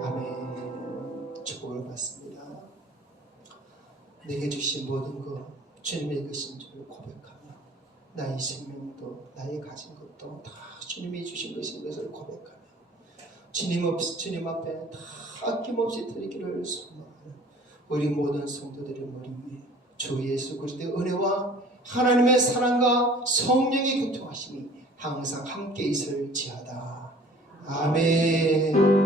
아멘. 축복을 받습니다. 내게 주신 모든 것 주님의 것인 줄 고백하며 나의 생명도 나의 가진 것도 다 주님이 주신 것인 것을 고백하며 주님 앞에 다 아낌없이 드리기를 소망하는 우리 모든 성도들의 머리 위에 주 예수 그리스도의 은혜와 하나님의 사랑과 성령의 교통하심이 항상 함께 있을지어다. 아멘.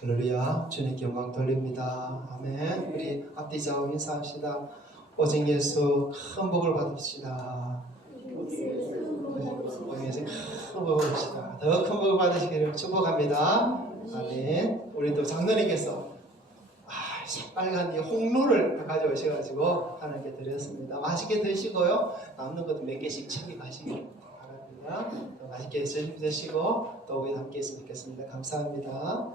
할렐루야. 주님께 영광 돌립니다. 아멘. 우리 앞뒤 좌우 인사합시다. 오직 예수 큰 복을 받읍시다. 오직 예수 큰 복을 받읍시다. 더 큰 복을 받으시기를 축복합니다. 아멘. 우리 또 장로님께서 빨간 이 홍로를 가져오셔가지고 하나님께 드렸습니다. 맛있게 드시고요. 남는 것도 몇 개씩 챙겨 가시길 바랍니다. 또 맛있게 드시고 또 우리 함께 했으면 좋겠습니다. 감사합니다.